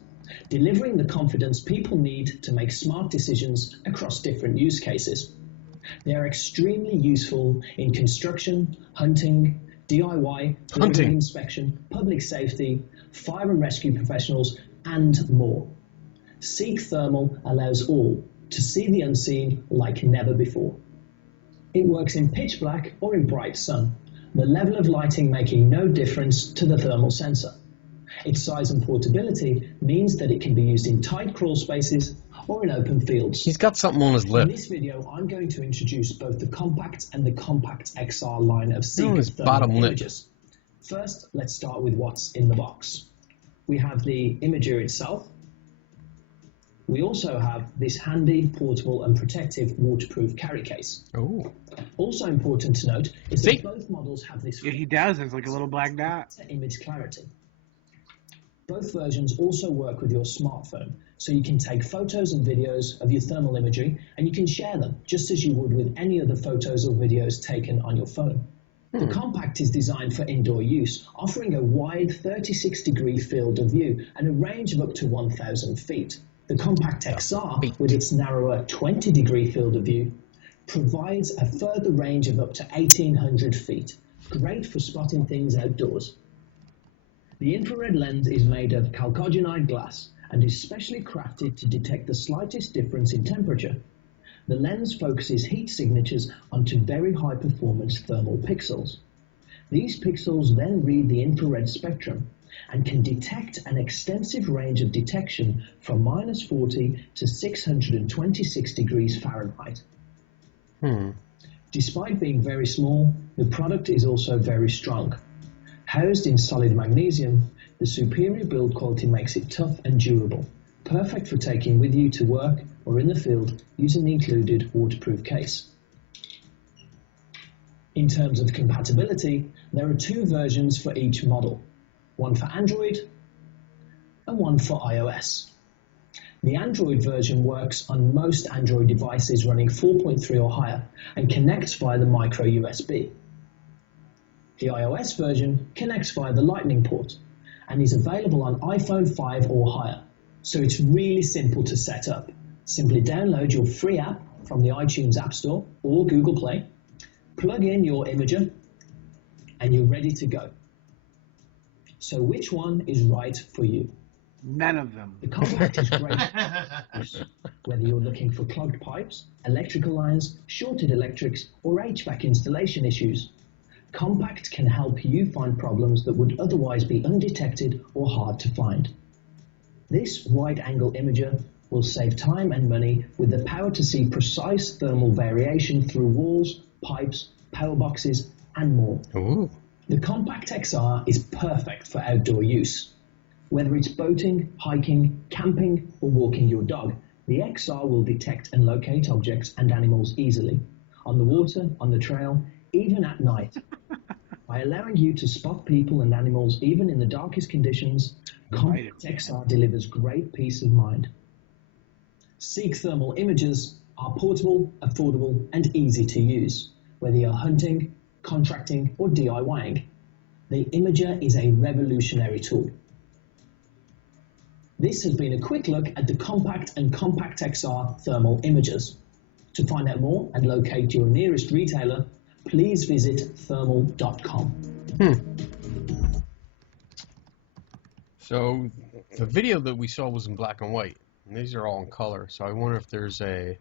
delivering the confidence people need to make smart decisions across different use cases. They are extremely useful in construction, hunting, DIY, perimeter inspection, public safety, fire and rescue professionals, and more. Seek Thermal allows all to see the unseen like never before. It works in pitch black or in bright sun, the level of lighting making no difference to the thermal sensor. Its size and portability means that it can be used in tight crawl spaces or in open fields. He's got something on his lip. In this video, I'm going to introduce both the Compact and the Compact XR line of Seek his thermal bottom lip. images. First, let's start with what's in the box. We have the imager itself. We also have this handy, portable and protective waterproof carry case. Oh. Also important to note is that both models have this Yeah, he does. It's like a little black dot. image clarity. Both versions also work with your smartphone, so you can take photos and videos of your thermal imagery and you can share them just as you would with any other photos or videos taken on your phone. The Compact is designed for indoor use, offering a wide 36-degree field of view and a range of up to 1,000 feet. The Compact XR, with its narrower 20-degree field of view, provides a further range of up to 1,800 feet, great for spotting things outdoors. The infrared lens is made of chalcogenide glass and is specially crafted to detect the slightest difference in temperature. The lens focuses heat signatures onto very high-performance thermal pixels. These pixels then read the infrared spectrum and can detect an extensive range of detection from -40 to 626 degrees Fahrenheit. Despite being very small, the product is also very strong. Housed in solid magnesium, the superior build quality makes it tough and durable, perfect for taking with you to work or in the field using the included waterproof case. In terms of compatibility, there are 2 versions for each model, one for Android and one for iOS. The Android version works on most Android devices running 4.3 or higher and connects via the micro USB. The iOS version connects via the Lightning port and is available on iPhone 5 or higher, so it's really simple to set up. Simply download your free app from the iTunes App Store or Google Play, plug in your imager, and you're ready to go. So which one is right for you? None of them. The compact is great, whether you're looking for clogged pipes, electrical lines, shorted electrics, or HVAC installation issues. Compact can help you find problems that would otherwise be undetected or hard to find. This wide-angle imager will save time and money with the power to see precise thermal variation through walls, pipes, power boxes, and more. Ooh. The Compact XR is perfect for outdoor use. Whether it's boating, hiking, camping, or walking your dog, the XR will detect and locate objects and animals easily, on the water, on the trail, even at night. By allowing you to spot people and animals even in the darkest conditions, Compact XR delivers great peace of mind. Seek thermal images are portable, affordable, and easy to use, whether you're hunting, contracting, or DIYing. The Imager is a revolutionary tool. This has been a quick look at the Compact and Compact XR thermal imagers. To find out more and locate your nearest retailer, please visit thermal.com. So the video that we saw was in black and white, and these are all in color. So I wonder if there's a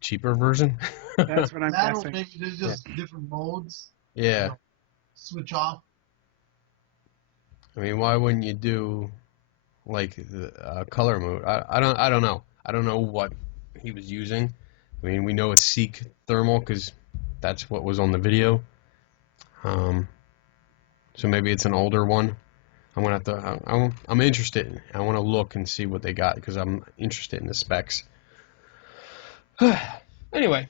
cheaper version. That's what I'm That or guessing. maybe there's just different modes. Yeah. You know, switch off. I mean, why wouldn't you do like the color mode? I don't know. I don't know what he was using. I mean, we know it's Seek Thermal because that's what was on the video. So maybe it's an older one. I'm gonna have to. I'm interested. I want to look and see what they got because I'm interested in the specs. Anyway.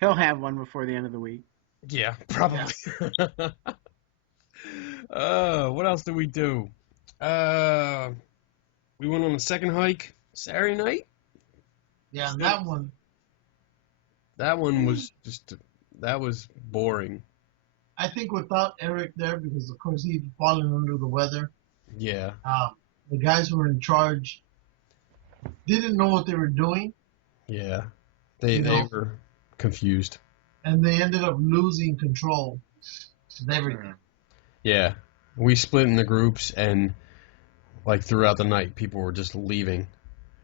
He'll have one before the end of the week. Yeah, probably. What else did we do? We went on a second hike Saturday night. Yeah, and that one. That one was that was boring. I think without Eric there, because of course he'd fallen under the weather. Yeah. The guys who were in charge didn't know what they were doing. Yeah. They were confused. And they ended up losing control of everything. Yeah. We split in the groups, and like throughout the night, people were just leaving,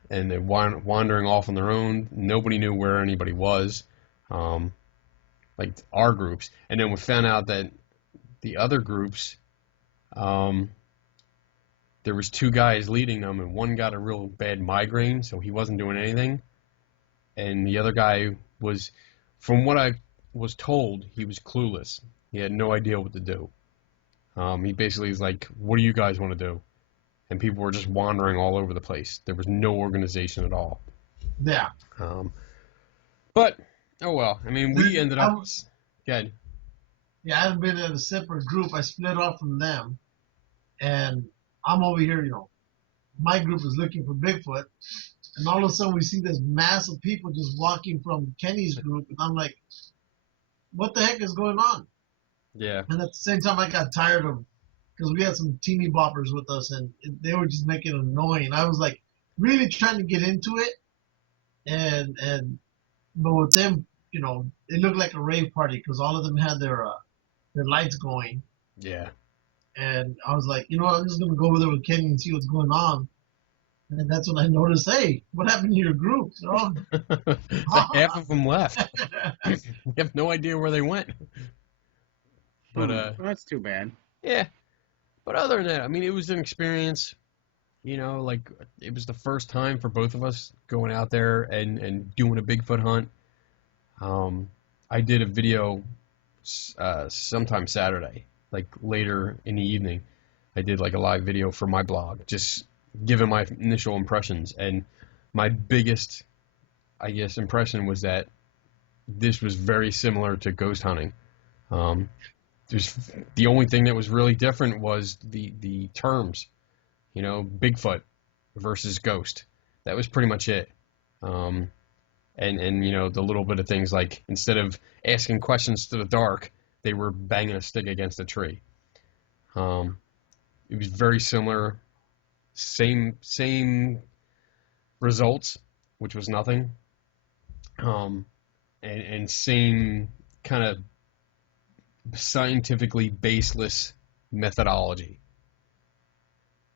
and they wandering off on their own. Nobody knew where anybody was, like our groups. And then we found out that the other groups, there was 2 guys leading them, and one got a real bad migraine, so he wasn't doing anything. And the other guy was, from what I was told, he was clueless. He had no idea what to do. He basically was like, what do you guys want to do? And people were just wandering all over the place. There was no organization at all. Yeah. But, oh well. I mean, we ended up... Good. Yeah, I haven't been in a separate group. I split off from them. And I'm over here, my group is looking for Bigfoot. And all of a sudden we see this mass of people just walking from Kenny's group. And I'm like, what the heck is going on? Yeah. And at the same time, I got tired of, because we had some teeny boppers with us, and they were just making it annoying. I was like really trying to get into it, but with them, it looked like a rave party because all of them had their lights going. Yeah. And I was like, I'm just gonna go over there with Kenny and see what's going on. And that's when I noticed, hey, what happened to your group? Like half of them left. We have no idea where they went. But that's too bad. Yeah. But other than that, I mean, it was an experience. Like it was the first time for both of us going out there and doing a Bigfoot hunt. I did a video sometime Saturday, like later in the evening. I did like a live video for my blog, just giving my initial impressions. And my biggest, I guess, impression was that this was very similar to ghost hunting. The only thing that was really different was the terms, Bigfoot versus ghost. That was pretty much it. And the little bit of things like instead of asking questions to the dark, they were banging a stick against a tree. It was very similar, same results, which was nothing, and same kind of scientifically baseless methodology.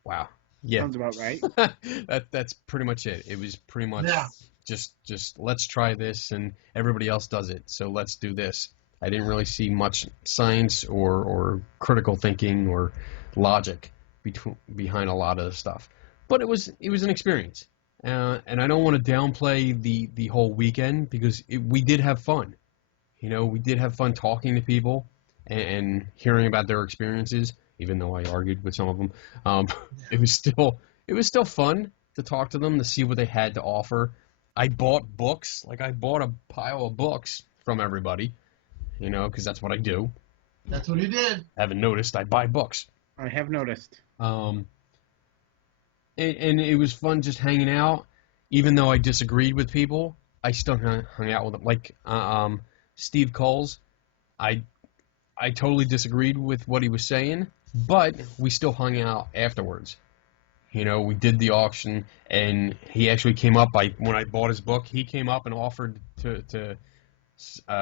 Wow. Yeah. Sounds about right. That's pretty much it. It was pretty much Yeah. just let's try this and everybody else does it, so let's do this. I didn't really see much science or critical thinking or logic behind a lot of the stuff. But it was an experience. And I don't want to downplay the whole weekend because we did have fun. We did have fun talking to people and hearing about their experiences, even though I argued with some of them. It was still fun to talk to them, to see what they had to offer. I bought books. Like, I bought a pile of books from everybody, because that's what I do. That's what he did. Haven't noticed, I buy books. I have noticed. And it was fun just hanging out. Even though I disagreed with people, I still hung out with them. Like Steve Coles, I totally disagreed with what he was saying, but we still hung out afterwards. We did the auction, and he actually came up. When I bought his book, he came up and offered to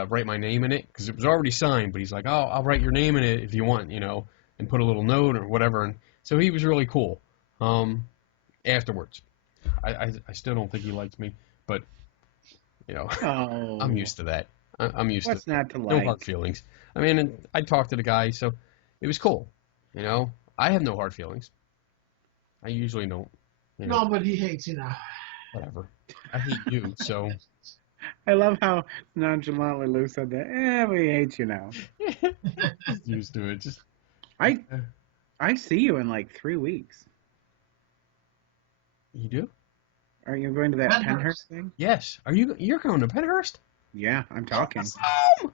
write my name in it because it was already signed. But he's like, "Oh, I'll write your name in it if you want, and put a little note or whatever." And so he was really cool. Afterwards, I still don't think he liked me, but Oh. I'm used to that. I'm used What's to not to no like? hard feelings. I mean, I talked to the guy, so it was cool. I have no hard feelings. I usually don't. No, but he hates you now. Whatever. I hate you, so. I love how nonchalantly Lou said that. We hate you now. Just used to it. Just. I see you in like 3 weeks. You do? Are you going to that Penhurst. Penhurst thing? Yes. You're going to Penhurst? Yeah, I'm talking. Awesome!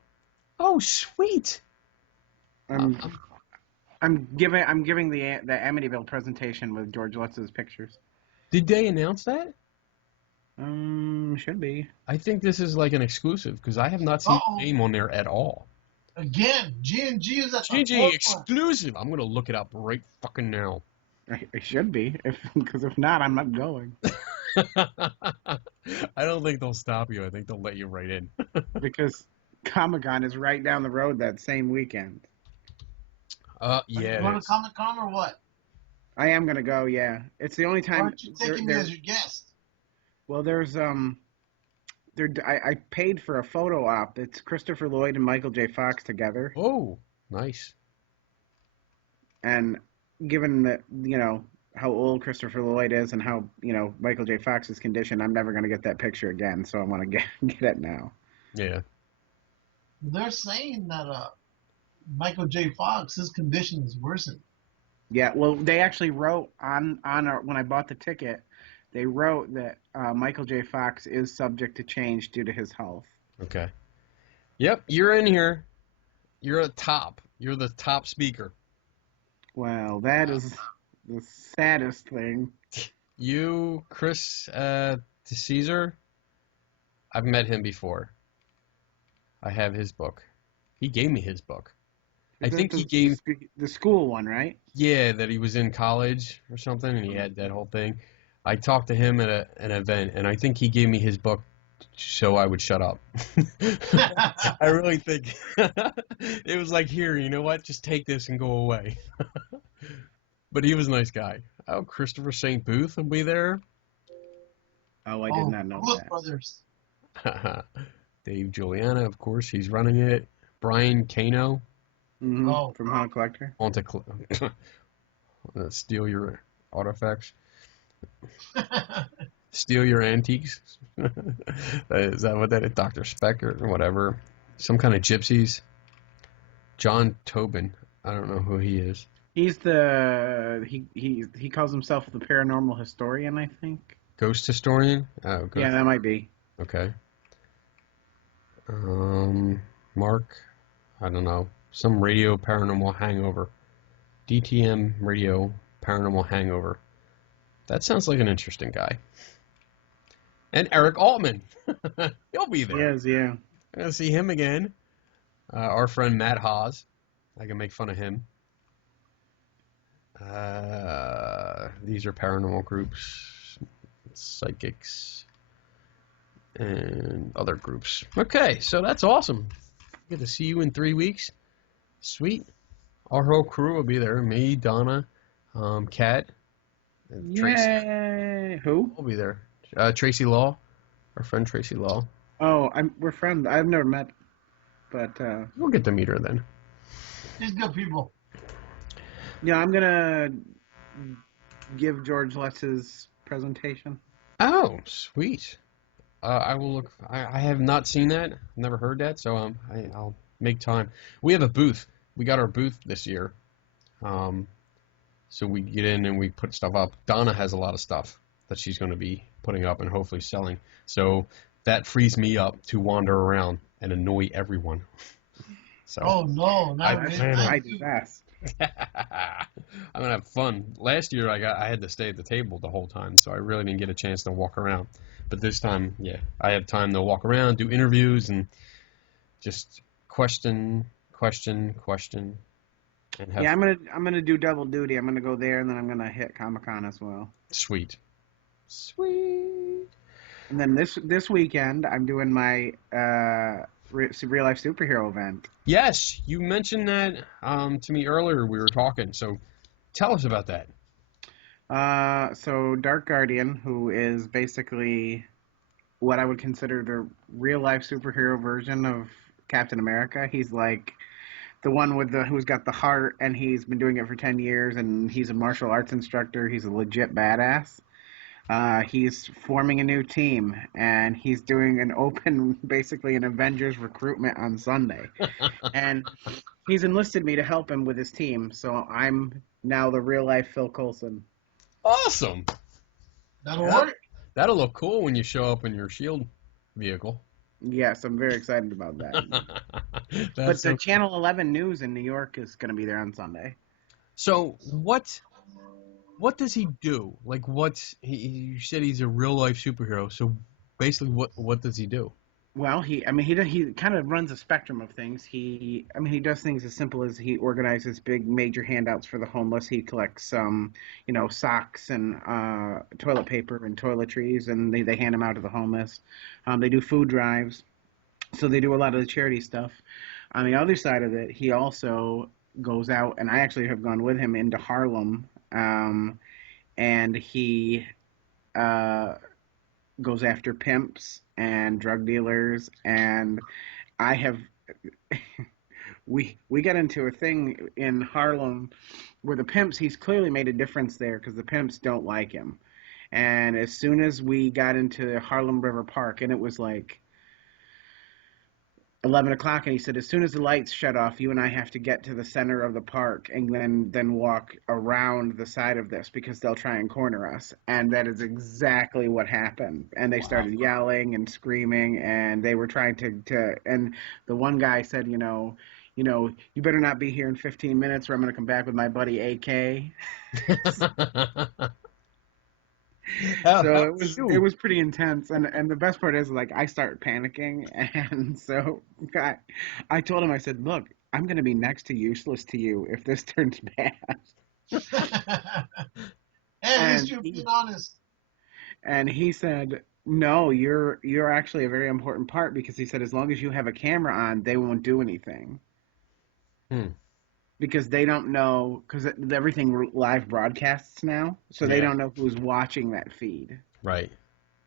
Oh, sweet. I'm giving the Amityville presentation with George Lutz's pictures. Did they announce that? Should be. I think this is like an exclusive because I have not seen the name on there at all. Again, G&G is at the GG forefront. exclusive. I'm gonna look it up right fucking now. It should be, because if not, I'm not going. I don't think they'll stop you. I think they'll let you right in. Because Comic-Con is right down the road that same weekend. Are Yeah. you going to Comic-Con or what? I am gonna go. Yeah, it's the only Why time. aren't you taking me as your guest? Well, there's I paid for a photo op. It's Christopher Lloyd and Michael J. Fox together. Oh, nice. And given that how old Christopher Lloyd is and how Michael J. Fox's condition, I'm never gonna get that picture again. So I want to get it now. Yeah. They're saying that Michael J. Fox, his condition is worsened. Yeah. Well, they actually wrote on when I bought the ticket, they wrote that Michael J. Fox is subject to change due to his health. Okay. Yep, you're in here. You're a top. You're the top speaker. Well, that is the saddest thing. You, Chris DeCesar, I've met him before. I have his book. He gave me his book. I think he gave the school one, right? Yeah, that he was in college or something, and he had that whole thing. I talked to him at an event, and I think he gave me his book so I would shut up. I really think it was like, here, you know what? Just take this and go away. But he was a nice guy. Oh, Christopher St. Booth will be there. Oh, I did not know Booth that. Brothers. Dave Juliana, of course, he's running it. Brian Kano. Mm-hmm. Oh, From Hunt Collector. Steal your artifacts. Steal your antiques. Is that what that is? Dr. Speck or whatever. Some kind of gypsies. John Tobin. I don't know who he is. He's he calls himself the paranormal historian, I think. Ghost historian? Oh, ghost. Yeah, that might be. Okay. Mark, I don't know, some radio paranormal hangover. DTM radio paranormal hangover. That sounds like an interesting guy. And Eric Altman. He'll be there. Yes, yeah. I'm going to see him again. Our friend Matt Haas. I can make fun of him. These are paranormal groups, psychics, and other groups. Okay, so that's awesome. Get to see you in 3 weeks. Sweet. Our whole crew will be there. Me, Donna, Kat, and Tracy. Yay! Who? We'll be there. Tracy Law, our friend Tracy Law. Oh, we're friends. I've never met, but We'll get to meet her then. These good people. yeah, I'm gonna give George Letz's presentation. Oh, sweet. I will look. I have not seen that. Never heard that. So I'll make time. We have a booth. We got our booth this year. So we get in and we put stuff up. Donna has a lot of stuff that she's going to be putting up and hopefully selling. So that frees me up to wander around and annoy everyone. So Oh no, not really. I do best. I'm gonna have fun. Last year I had to stay at the table the whole time, so I really didn't get a chance to walk around. But this time, yeah, I have time to walk around, do interviews, and just question, and have Yeah, I'm gonna do double duty. I'm gonna go there and then I'm gonna hit Comic-Con as well. Sweet. And then this weekend I'm doing my real life superhero event. Yes, you mentioned that to me earlier. We were talking, so tell us about that. So Dark Guardian, who is basically what I would consider the real life superhero version of Captain America. He's like the one who's got the heart, and he's been doing it for 10 years, and he's a martial arts instructor. He's a legit badass. He's forming a new team, and he's doing basically an Avengers recruitment on Sunday. And he's enlisted me to help him with his team, so I'm now the real life Phil Coulson. Awesome. That'll work. That'll look cool when you show up in your shield vehicle. Yes, I'm very excited about that. But the Channel 11 News in New York is going to be there on Sunday. So what does he do? Like you said he's a real life superhero. So basically what does he do? Well, he kind of runs a spectrum of things. He does things as simple as he organizes big major handouts for the homeless. He collects socks and toilet paper and toiletries, and they hand them out to the homeless. They do food drives. So they do a lot of the charity stuff. On the other side of it, he also goes out, and I actually have gone with him into Harlem, and he goes after pimps and drug dealers, and we got into a thing in Harlem where the pimps, he's clearly made a difference there because the pimps don't like him. And as soon as we got into Harlem River Park, and it was like 11 o'clock, and he said, as soon as the lights shut off, you and I have to get to the center of the park and then walk around the side of this because they'll try and corner us. And that is exactly what happened. And they started yelling and screaming, and they were trying to and the one guy said, you better not be here in 15 minutes or I'm going to come back with my buddy AK. So it was pretty intense, and the best part is, like, I start panicking, and so I told him, I said, look, I'm going to be next to useless to you if this turns bad. At least you're being honest. And he said, no, you're actually a very important part, because he said, as long as you have a camera on, they won't do anything. Because they don't know, because everything live broadcasts now, so they don't know who's watching that feed. Right.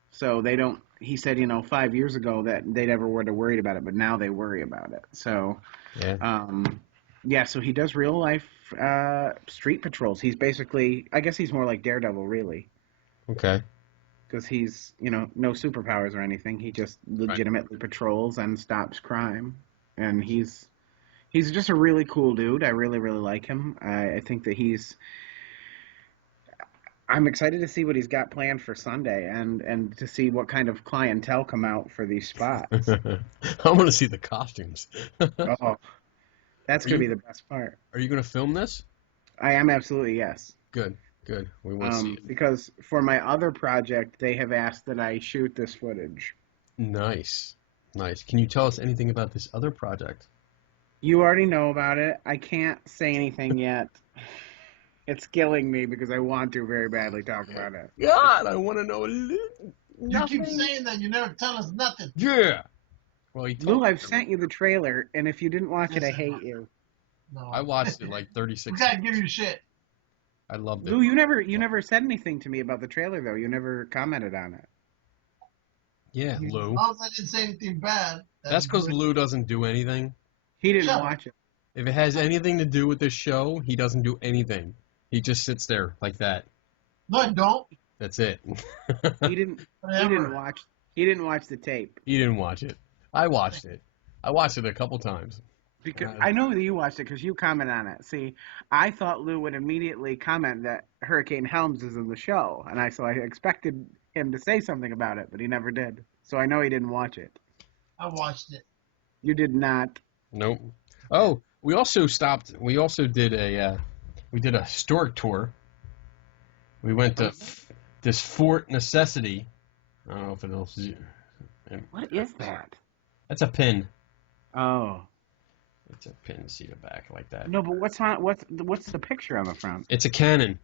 So they don't, he said, 5 years ago that they never would have worried about it, but now they worry about it. So, so he does real life street patrols. He's basically, I guess he's more like Daredevil, really. Okay. Because he's, no superpowers or anything. He just legitimately patrols and stops crime. And he's just a really cool dude. I really, really like him. I think that I'm excited to see what he's got planned for Sunday and to see what kind of clientele come out for these spots. I want to see the costumes. Oh, that's going to be the best part. Are you going to film this? I am absolutely, yes. Good. We want to see it. Because for my other project, they have asked that I shoot this footage. Nice. Can you tell us anything about this other project? You already know about it. I can't say anything yet. It's killing me because I want to very badly talk about it. God, I want to know You keep saying that. You never tell us nothing. Yeah. Well, Lou, I've sent you the trailer, and if you didn't watch it, I hate you. No. I watched it like 36 We gotta times. give you shit. I loved it. Lou, you never said anything to me about the trailer, though. You never commented on it. Yeah, Lou. As long as I didn't say anything bad. That's because Lou doesn't do anything. He didn't Shut up. watch it. If it has anything to do with this show, he doesn't do anything. He just sits there like that. No, I don't. That's it. He didn't. He didn't watch. He didn't watch the tape. He didn't watch it. I watched it. I watched it a couple times. Because I know that you watched it because you commented on it. See, I thought Lou would immediately comment that Hurricane Helms is in the show, and I expected him to say something about it, but he never did. So I know he didn't watch it. I watched it. You did not. Nope. Oh, we also did a historic tour. We went to this Fort Necessity. I don't know if it else. What is that? That's a pin. Oh. It's a pin. See the back like that. No, but what's the picture on the front? It's a cannon.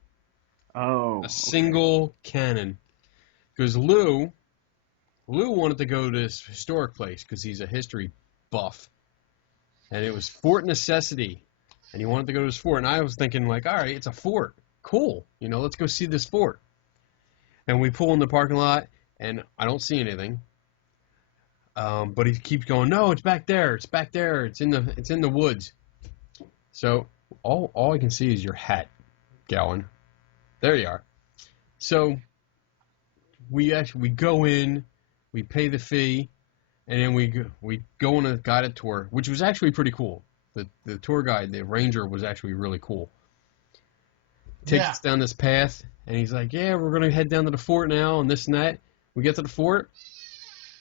Oh. A single cannon. Because Lou wanted to go to this historic place because he's a history buff. And it was Fort Necessity. And he wanted to go to this fort. And I was thinking, like, all right, it's a fort. Cool. Let's go see this fort. And we pull in the parking lot, and I don't see anything. But he keeps going, no, it's back there. It's back there. It's in the woods. So all I can see is your hat, Gowin. There you are. So we go in, we pay the fee, and then we go on a guided tour, which was actually pretty cool. The tour guide, the ranger, was actually really cool. Takes us down this path, and he's like, yeah, we're going to head down to the fort now, and this and that. We get to the fort.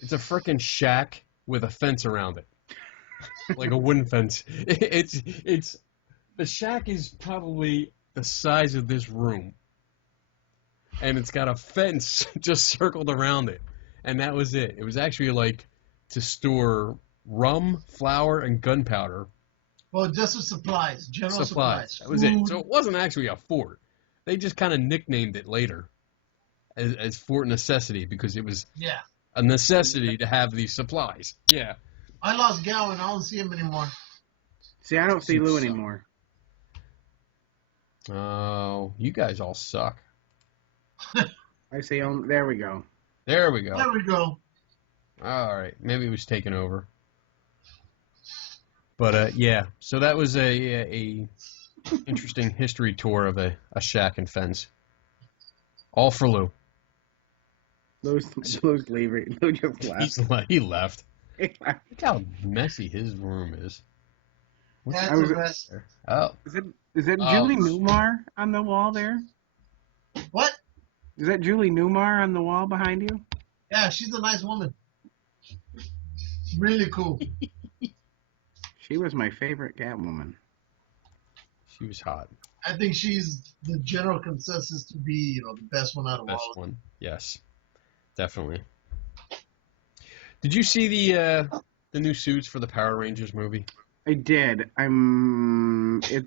It's a freaking shack with a fence around it. Like a wooden fence. The shack is probably the size of this room. And it's got a fence just circled around it. And that was it. It was actually like to store rum, flour, and gunpowder. Well, just with supplies. General supplies. That was it. So it wasn't actually a fort. They just kind of nicknamed it later as Fort Necessity because it was a necessity to have these supplies. Yeah. I lost Gowin. I don't see him anymore. See, I don't see Lou anymore. Oh, you guys all suck. I see. There we go. There we go. There we go. All right. Maybe it was taken over. But, yeah. So that was a interesting history tour of a shack and fence. All for Lou. Lou's leaving. Lou just left. He left. Look how messy his room is. That's a mess. Oh. Is that Julie Newmar on the wall there? What? Is that Julie Newmar on the wall behind you? Yeah, she's a nice woman. Really cool. She was my favorite Catwoman. She was hot. I think she's the general consensus to be, the best one out of all of them. One. Yes. Definitely. Did you see the new suits for the Power Rangers movie? I did.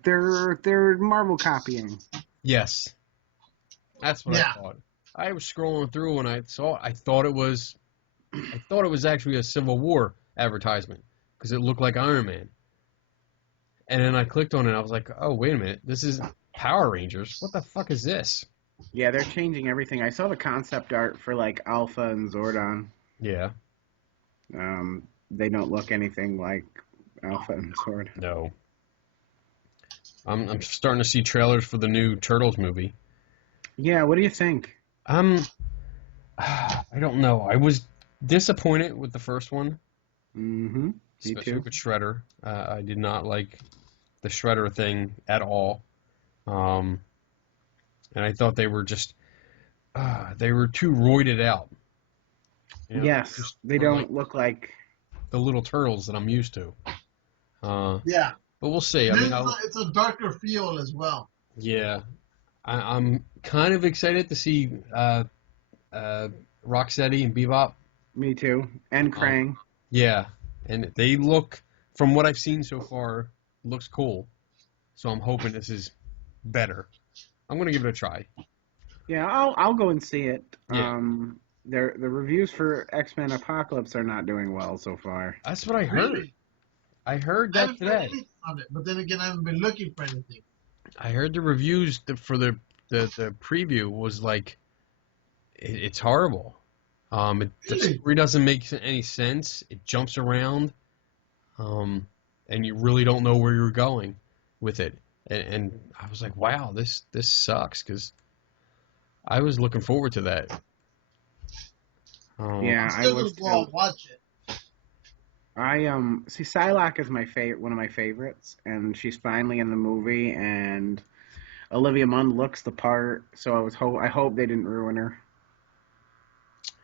They're Marvel copying. Yes. That's what I thought. I was scrolling through and I thought it was actually a Civil War advertisement because it looked like Iron Man. And then I clicked on it and I was like, oh, wait a minute. This is Power Rangers. What the fuck is this? Yeah, they're changing everything. I saw the concept art for like Alpha and Zordon. Yeah. They don't look anything like Alpha and Zordon. No. I'm starting to see trailers for the new Turtles movie. Yeah, what do you think? I don't know. I was disappointed with the first one. Mm-hmm. Me Especially too. with Shredder. I did not like the Shredder thing at all. And I thought they were just they were too roided out. You know, Yes, just they were don't like look like. the little turtles that I'm used to. Yeah. But we'll see. I This mean, is it's a darker feel as well. yeah, I'm kind of excited to see Rocksteady and Bebop. Me too. And Krang. Yeah, and they look, from what I've seen so far, looks cool. So I'm hoping this is better. I'm gonna give it a try. Yeah, I'll go and see it. Yeah. The reviews for X-Men Apocalypse are not doing well so far. That's what I heard. Really? I heard I that haven't read today. anything on it, but then again, I haven't been looking for anything. I heard the reviews for the preview was like it's horrible. The Really? story doesn't make any sense. It jumps around, and you really don't know where you're going with it. And I was like, wow, this sucks, because I was looking forward to that. Yeah, I'm I still was gonna go too. and watch it. I see Psylocke is one of my favorites, and she's finally in the movie, and Olivia Munn looks the part, so I hope they didn't ruin her.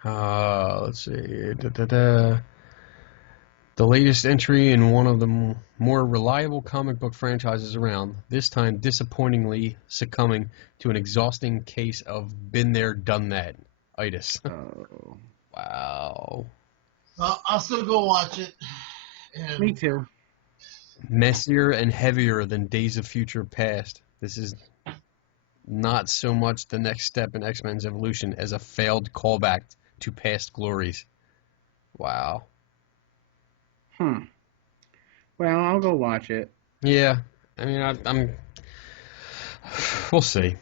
Let's see. The latest entry in one of the more reliable comic book franchises around, this time disappointingly succumbing to an exhausting case of been there, done that itis. Oh, Wow. I'll still go watch it. And me too. Messier and heavier than Days of Future Past. This is not so much the next step in X-Men's evolution as a failed callback to past glories. Wow. Well, I'll go watch it. Yeah. I mean, I'm. We'll see.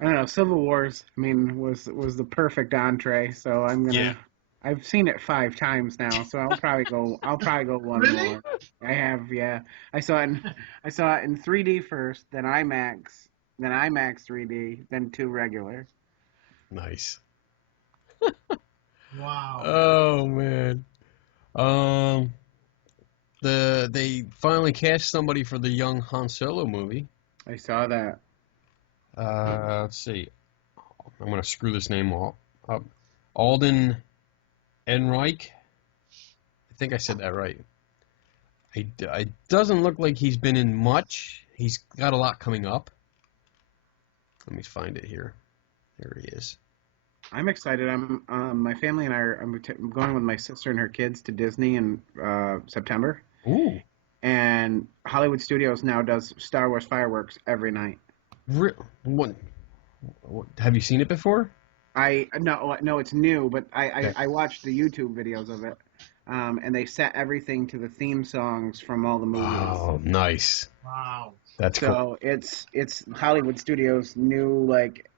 I don't know. Civil Wars, I mean, was the perfect entree. So I'm gonna. Yeah. I've seen it 5 times now, so I'll probably go. I'll probably go one Really? more. I have, yeah. I saw it in 3D first, then IMAX 3D, then 2 regular. Nice. wow. Oh man. They finally cast somebody for the young Han Solo movie. I saw that. Let's see. I'm gonna screw this name up. Alden Ehrenreich. I think I said that right. It doesn't look like he's been in much. He's got a lot coming up. Let me find it here. There he is. I'm excited. My family and I'm going with my sister and her kids to Disney in September. Ooh. And Hollywood Studios now does Star Wars fireworks every night. What? Have you seen it before? No, it's new, but I watched the YouTube videos of it, and they set everything to the theme songs from all the movies. Oh, nice. Wow. That's cool. So it's Hollywood Studios' new, like,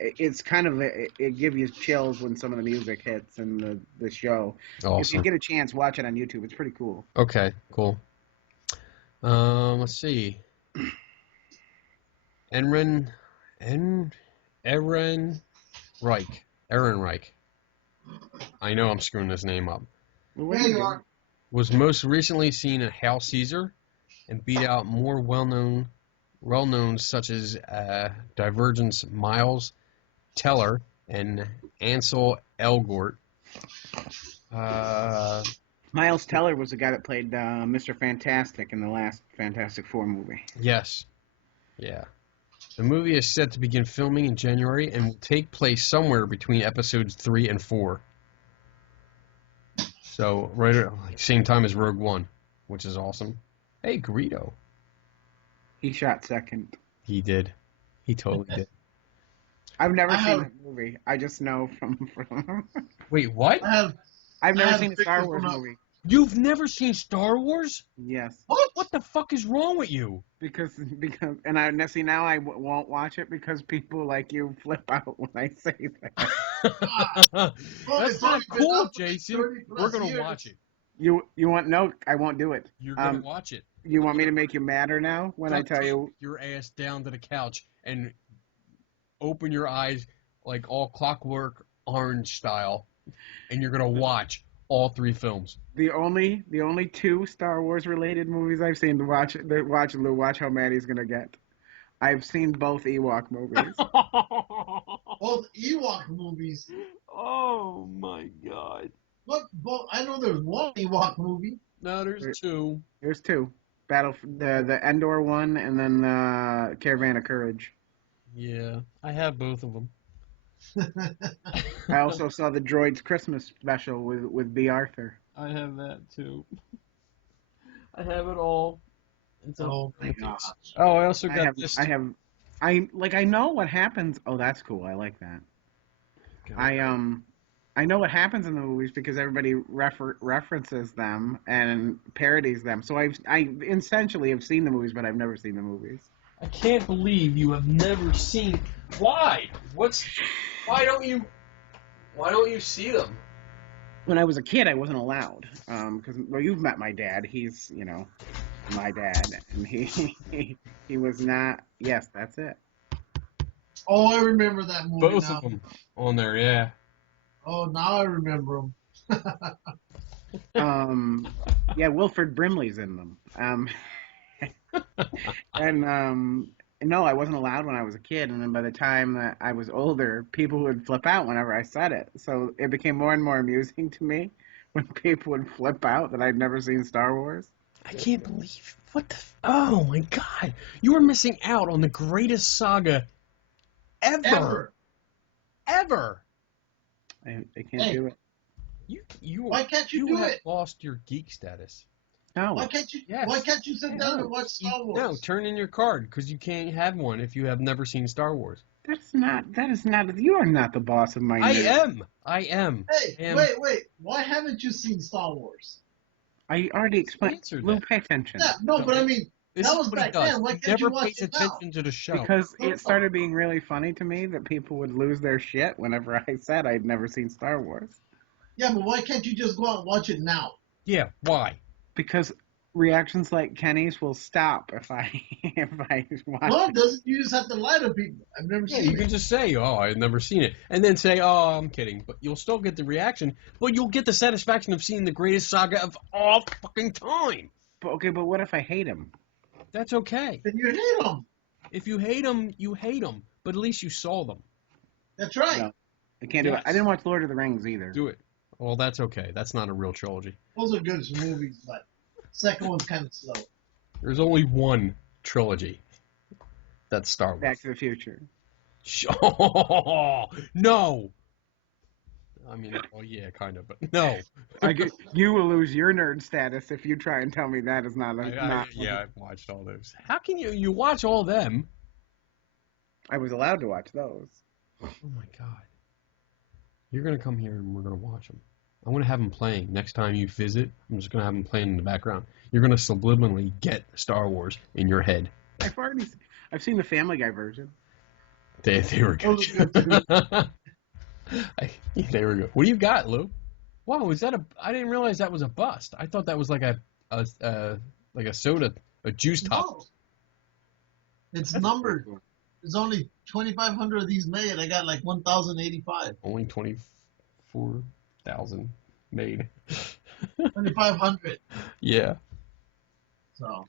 it's kind of it gives you chills when some of the music hits in the show. If you Awesome. get a chance, watch it on YouTube. It's pretty cool. Okay, cool. Let's see. Ehrenreich. I know I'm screwing this name up. Well, There you are. Was most recently seen in Hail Caesar and beat out more well-known such as Divergence Miles Teller and Ansel Elgort. Miles Teller was the guy that played Mr. Fantastic in the last Fantastic Four movie. Yes. Yeah. The movie is set to begin filming in January and will take place somewhere between episodes 3 and 4. So, right at the same time as Rogue One, which is awesome. Hey, Greedo. He shot second. He did. He totally did. I've never seen that movie. I just know from Wait, what? I've never have seen a Star pictures Wars from movie. You've never seen Star Wars? Yes, What the fuck is wrong with you? because and I see now I won't watch it because people like you flip out when I say that. That's it's not only been cool, up for Jason. 30 plus We're gonna years. watch it. You want no? I won't do it. You're gonna watch it. You want me to make you madder now when I tell you? Your ass down to the couch and open your eyes like all Clockwork Orange style, and you're gonna watch all 3 films. The only 2 Star Wars related movies I've seen to watch how mad he's gonna get I've seen both Ewok movies. Both Ewok movies. Oh my god. What? Both? I know there's one Ewok movie. No, there's two. There's two. The Endor one, and then the Caravan of Courage. Yeah, I have both of them. I also saw the Droids Christmas special with B. Arthur. I have that too. I have it all. It's Oh my gosh. Oh, I also got this. I know what happens. Oh, that's cool. I like that. God. I know what happens in the movies because everybody references them and parodies them. So I essentially have seen the movies, but I've never seen the movies. I can't believe you have never seen. Why? Why don't you see them? When I was a kid, I wasn't allowed. Because you've met my dad. He's my dad, and he was not. Yes, that's it. Oh, I remember that movie. Both now. of them on there, yeah. Oh, now I remember them. Yeah, Wilford Brimley's in them. No, I wasn't allowed when I was a kid, and then by the time that I was older, people would flip out whenever I said it. So it became more and more amusing to me when people would flip out that I'd never seen Star Wars. I can't believe oh my god, you are missing out on the greatest saga ever. I can't do it. You Why can't you do have it? lost your geek status. No. Why can't you? Yes. Why can't you sit down and watch Star Wars? No, turn in your card because you can't have one if you have never seen Star Wars. That is not. You are not the boss of my. I nerd. am. Hey, wait. Why haven't you seen Star Wars? I already explained. Answered Lou, that. pay attention. Yeah, no, but I mean, This that is was what he back does. then. Why He can't you never watch pays it now? attention to the show. Because it started being really funny to me that people would lose their shit whenever I said I'd never seen Star Wars. Yeah, but why can't you just go out and watch it now? Yeah, why? Because reactions like Kenny's will stop if I watch No, it. it doesn't. You just have to lie to people. I've never Yeah, seen you it. can just say, "Oh, I've never seen it," and then say, "Oh, I'm kidding," but you'll still get the reaction. But you'll get the satisfaction of seeing the greatest saga of all fucking time. But what if I hate him? That's okay. Then you hate them. If you hate them, you hate them. But at least you saw them. That's right. No. I can't do it. Yes. I didn't watch Lord of the Rings either. Do it. Well, that's okay. That's not a real trilogy. Those are good movies, but second one's kind of slow. There's only one trilogy. That's Star Wars. Back to the Future. No. I mean, well, yeah, kind of, but no. You will lose your nerd status if you try and tell me that is not. Yeah, I've watched all those. How can you watch all them? I was allowed to watch those. Oh my god. You're going to come here and we're going to watch them. I want to have them playing. Next time you visit, I'm just going to have them playing in the background. You're going to subliminally get Star Wars in your head. I've seen the Family Guy version. They were good. Those are good too. They were good. What do you got, Lou? Wow, is that I didn't realize that was a bust. I thought that was like a soda, a juice top. No. It's numbered. There's only 2,500 of these made. I got like 1,085. Only 24,000 made. 2,500. Yeah. So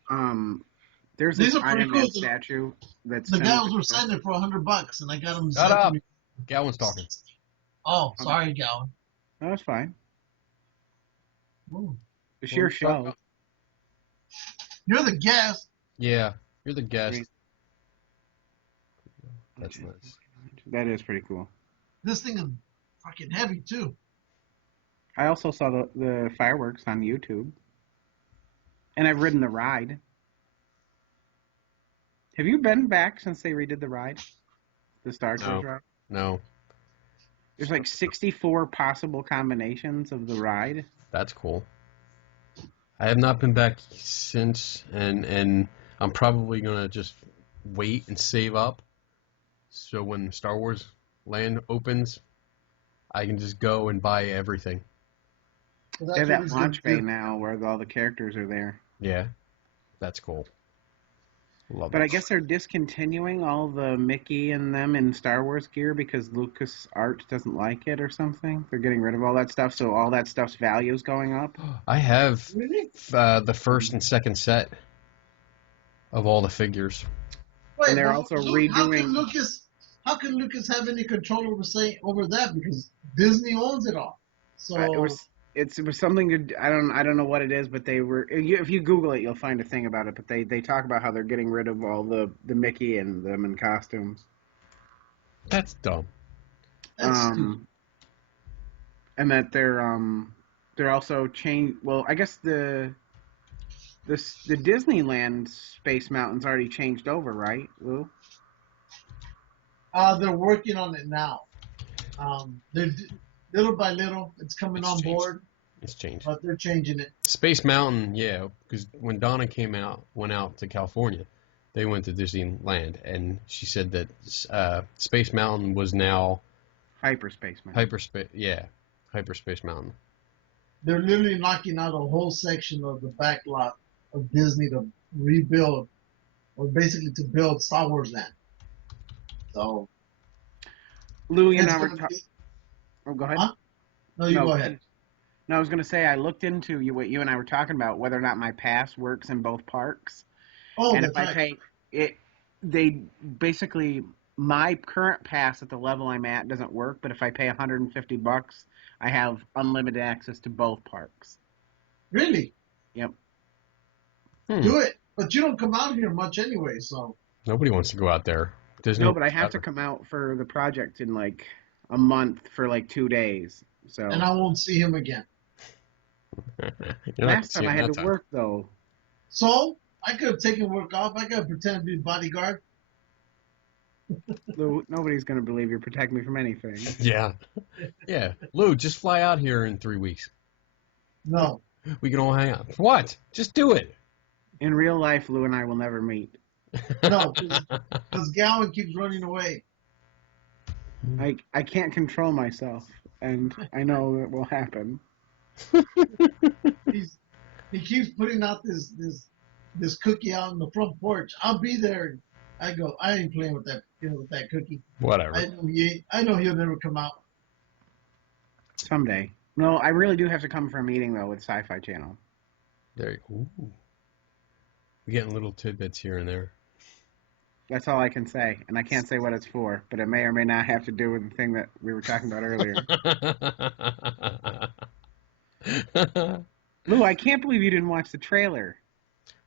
There's These this are pretty Iron Man cool. statue that's the guys were selling it for $100, and I got them. Shut up. Gowin's talking. Oh, sorry, Gowin. No, that's fine. Ooh. It's your show. You're the guest. Yeah, you're the guest. That's nice. That is pretty cool. This thing is fucking heavy too. I also saw the fireworks on YouTube. And I've ridden the ride. Have you been back since they redid the ride? The Star Tours ride? No. There's like 64 possible combinations of the ride. That's cool. I have not been back since, and I'm probably going to just wait and save up. So when Star Wars Land opens, I can just go and buy everything. Well, They have what that he's launch gonna bay do. now where all the characters are there. Yeah, that's cool. Love But it. I guess they're discontinuing all the Mickey and them in Star Wars gear because Lucas Arts doesn't like it or something. They're getting rid of all that stuff, so all that stuff's value is going up. I have Really? the first and second set of all the figures. Wait, and they're but also Luke, redoing. how can Lucas have any control over that? Because Disney owns it all. So It was something to, I don't know what it is, but they were, if you Google it, you'll find a thing about it. But they talk about how they're getting rid of all the Mickey and them in costumes. That's dumb. that's stupid. And that they're also change. Well, I guess the Disneyland Space Mountain's already changed over, right, Lou? They're working on it now. They're little by little, it's coming on board. It's changed. But they're changing it. Space Mountain, yeah, because when Donna went out to California, they went to Disneyland, and she said that Space Mountain was now Hyperspace Mountain. Hyperspace Mountain. They're literally knocking out a whole section of the back lot of Disney to rebuild, or basically to build Star Wars Land. So, Louie and I were talking. Oh, go ahead. Huh? No, you go ahead. No, I was going to say I looked into what you and I were talking about, whether or not my pass works in both parks. Oh, and that's if I right. pay it, they basically my current pass at the level I'm at doesn't work. But if I pay $150, I have unlimited access to both parks. Really? Yep. Do it, but you don't come out here much anyway, so. Nobody wants to go out there. Disney. No, but I have to come out for the project in like a month for like 2 days. So. And I won't see him again. Last time I had to work though. So I could have taken work off. I could have pretended to be bodyguard. Lou, nobody's gonna believe you're protecting me from anything. Yeah. Lou, just fly out here in 3 weeks. No. We can all hang out. What? Just do it. In real life, Lou and I will never meet. No, because Gowin keeps running away. I can't control myself, and I know it will happen. He keeps putting out this cookie out on the front porch. I'll be there. I go, I ain't playing with that cookie. Whatever. I know he'll never come out. Someday. No, I really do have to come for a meeting though with Sci-Fi Channel. There you go. Ooh. We're getting little tidbits here and there. That's all I can say, and I can't say what it's for, but it may or may not have to do with the thing that we were talking about earlier. Lou, I can't believe you didn't watch the trailer.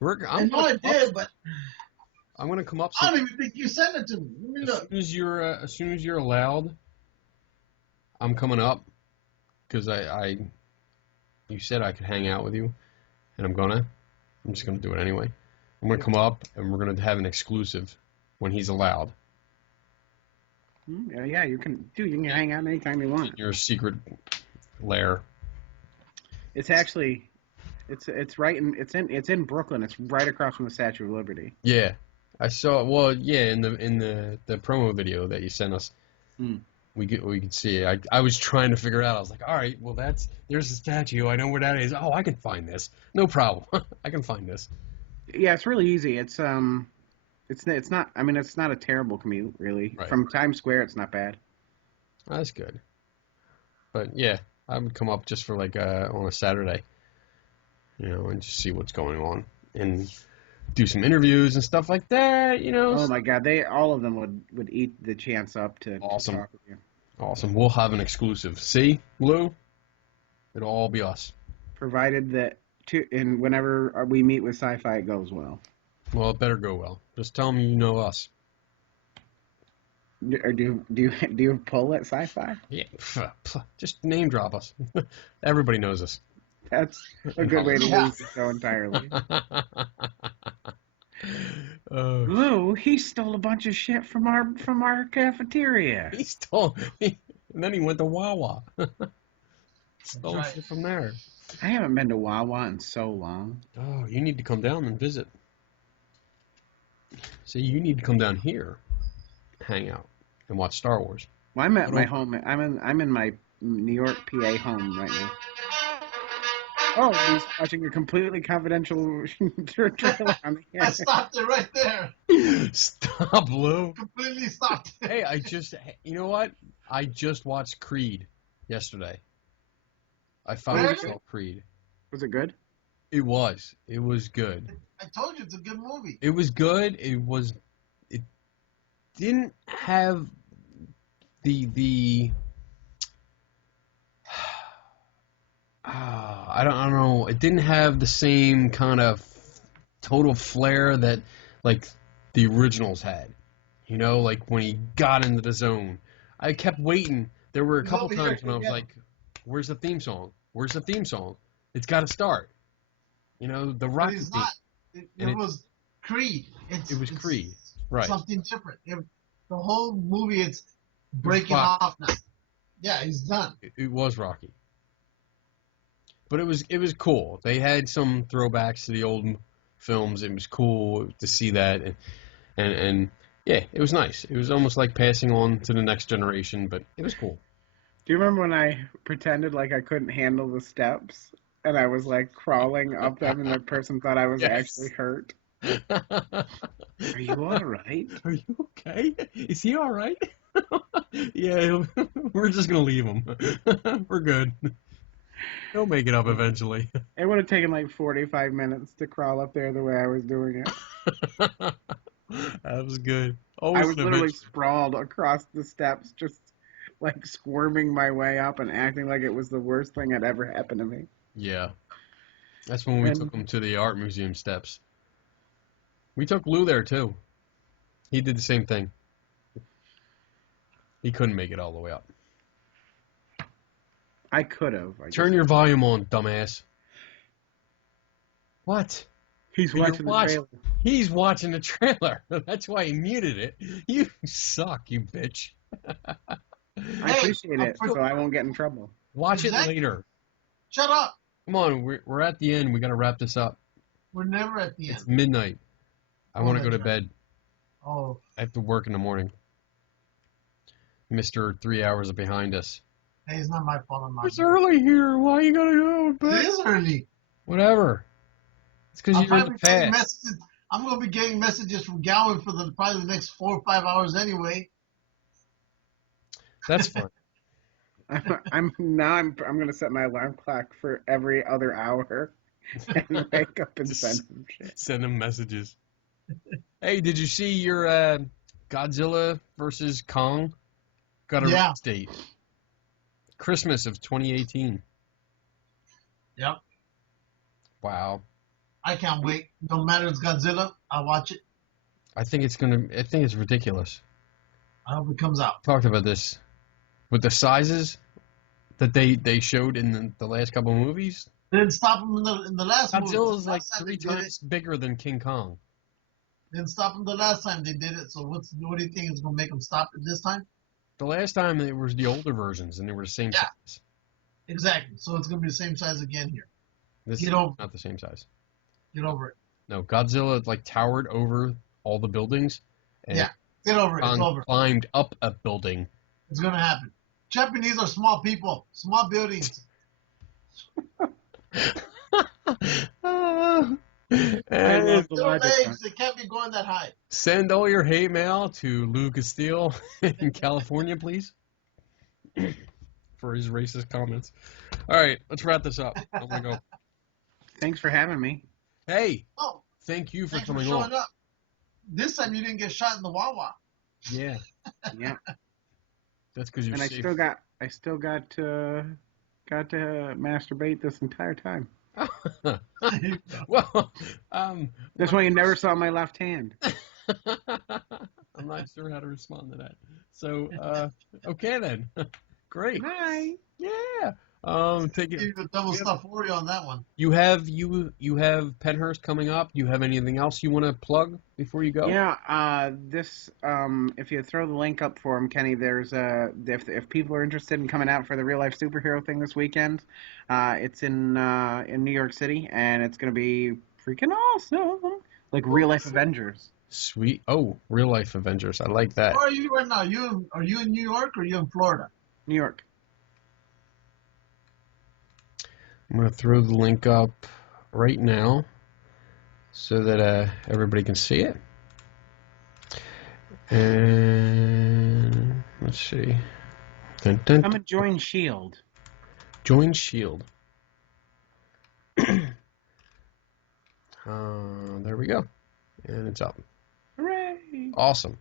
I know I did, but I'm gonna come up. I don't even think you sent it to me. Let me look. As soon as you're allowed, I'm coming up because you said I could hang out with you, and I'm just gonna do it anyway. I'm gonna come up and we're gonna have an exclusive when he's allowed. Yeah, you can hang out anytime you want. Your secret lair. It's actually, it's in Brooklyn. It's right across from the Statue of Liberty. Yeah, I saw. Well, yeah, in the promo video that you sent us, we could see it. I was trying to figure out. I was like, all right, well there's the statue. I know where that is. Oh, I can find this. No problem. I can find this. Yeah, it's really easy. It's not. I mean, it's not a terrible commute, really. Right. From Times Square, it's not bad. That's good. But yeah, I would come up just for like on a Saturday, and just see what's going on and do some interviews and stuff like that, Oh my God, all of them would eat the chance up to Awesome. talk with you. Awesome. We'll have an exclusive. See, Lou? It'll all be us. Provided that and whenever we meet with Sci-Fi, it goes well. Well, it better go well. Just tell them you know us. Or do you pull at Sci-Fi? Yeah, just name drop us. Everybody knows us. That's a good way to lose the show entirely. Lou, he stole a bunch of shit from our cafeteria. He stole, and then he went to Wawa. Stole right. shit from there. I haven't been to Wawa in so long. Oh, you need to come down and visit. See, you need to come down here, hang out, and watch Star Wars. Well, I'm at my home. I'm in my New York, PA home right now. Oh, he's watching a completely confidential trailer on the I stopped it right there. Stop, Lou. Completely stopped it. Hey, you know what? I just watched Creed yesterday. I finally saw Creed. Was it good? It was. It was good. I told you it's a good movie. It was good. It didn't have the I don't know. It didn't have the same kind of total flair that like the originals had. You know, like when he got into the zone. I kept waiting. There were a He's couple over here times when I was again. like, "Where's the theme song? Where's the theme song? It's got to start." You know, the But Rocky he's theme. not. It And was Creed. it was Creed, right? Something different. The whole movie, it's was breaking Rocky. off now. Yeah, he's done. It was Rocky. But it was cool. They had some throwbacks to the old films. It was cool to see that, and yeah, it was nice. It was almost like passing on to the next generation, but it was cool. Do you remember when I pretended like I couldn't handle the steps and I was like crawling up them and the person thought I was Yes. actually hurt? Are you all right? Are you okay? Is he all right? Yeah, we're just gonna leave him. We're good. He'll make it up eventually. It would have taken like 45 minutes to crawl up there the way I was doing it. That was good. I Always was an literally adventure. sprawled across the steps, just like squirming my way up and acting like it was the worst thing that ever happened to me. Yeah, that's when we And- took him to the art museum steps. We took Lou there too. He did the same thing. He couldn't make it all the way up. I could have. Turn your volume on, dumbass. What? He's You're watching the trailer. He's watching the trailer. That's why he muted it. You suck, you bitch. I Hey, appreciate it, so I won't get in trouble. Watch it Exactly. later. Shut up. Come on, we're at the end. We got to wrap this up. We're never at the end. It's midnight. I Oh, want to go that's to right. bed. Oh, I have to work in the morning. Mr. 3 hours behind us. hey, it's not my fault. I'm not. It's early here. Why you gotta go to It bed? is early. Whatever. It's because I'm you're in probably the getting past. messages. I'm gonna be getting messages from Gowin for probably the next 4 or 5 hours anyway. That's fine. I'm gonna set my alarm clock for every other hour and wake up and send some shit. Send them messages. Hey, did you see your Godzilla versus Kong? Got a Yeah. release date. Christmas of 2018. Yep. Wow. I can't wait. No matter it's Godzilla, I'll watch it. I think it's ridiculous. I hope it comes out. Talked about this with the sizes that they showed in the last couple of movies. They didn't stop him in the last movie. Godzilla's like Last time 3 they did it, times bigger than King Kong. they didn't stop him the last time they did it. So what do you think is gonna make them stop it this time? The last time it was the older versions, and they were the same Yeah. size. Exactly. So it's gonna be the same size again here. This Get is over not the same size. Get over it. No, Godzilla like towered over all the buildings, and Yeah. Get over it. It's Kong over. climbed up a building. It's gonna happen. Japanese are small people, small buildings. And love the Little logic. legs, they can't be going that high. send all your hate mail to Lou Castile in California, please, for his racist comments. All right, let's wrap this up. I'm gonna go. Thanks for having me. Hey, Oh, thank you for thanks for coming showing on. up. This time you didn't get shot in the Wawa. Yeah, Yeah, that's because you're and I safe. still got to masturbate this entire time. Well, That's why you never saw my left hand. I'm not sure how to respond to that. So, okay then. Great. Hi. Yeah. Take Give it. you the double stuff Oreo on that one. You have Penhurst coming up. Do you have anything else you want to plug before you go? Yeah, this if you throw the link up for him, Kenny, there's if people are interested in coming out for the real life superhero thing this weekend, it's in New York City, and it's gonna be freaking awesome, like real life Avengers. Sweet. Oh, real life Avengers. I like that. Where are you right now? Are you in New York or are you in Florida? New York. I'm gonna throw the link up right now so that everybody can see it. And let's see. Dun, dun, Come and join Shield. Join Shield. There we go. And it's up. Hooray! Awesome.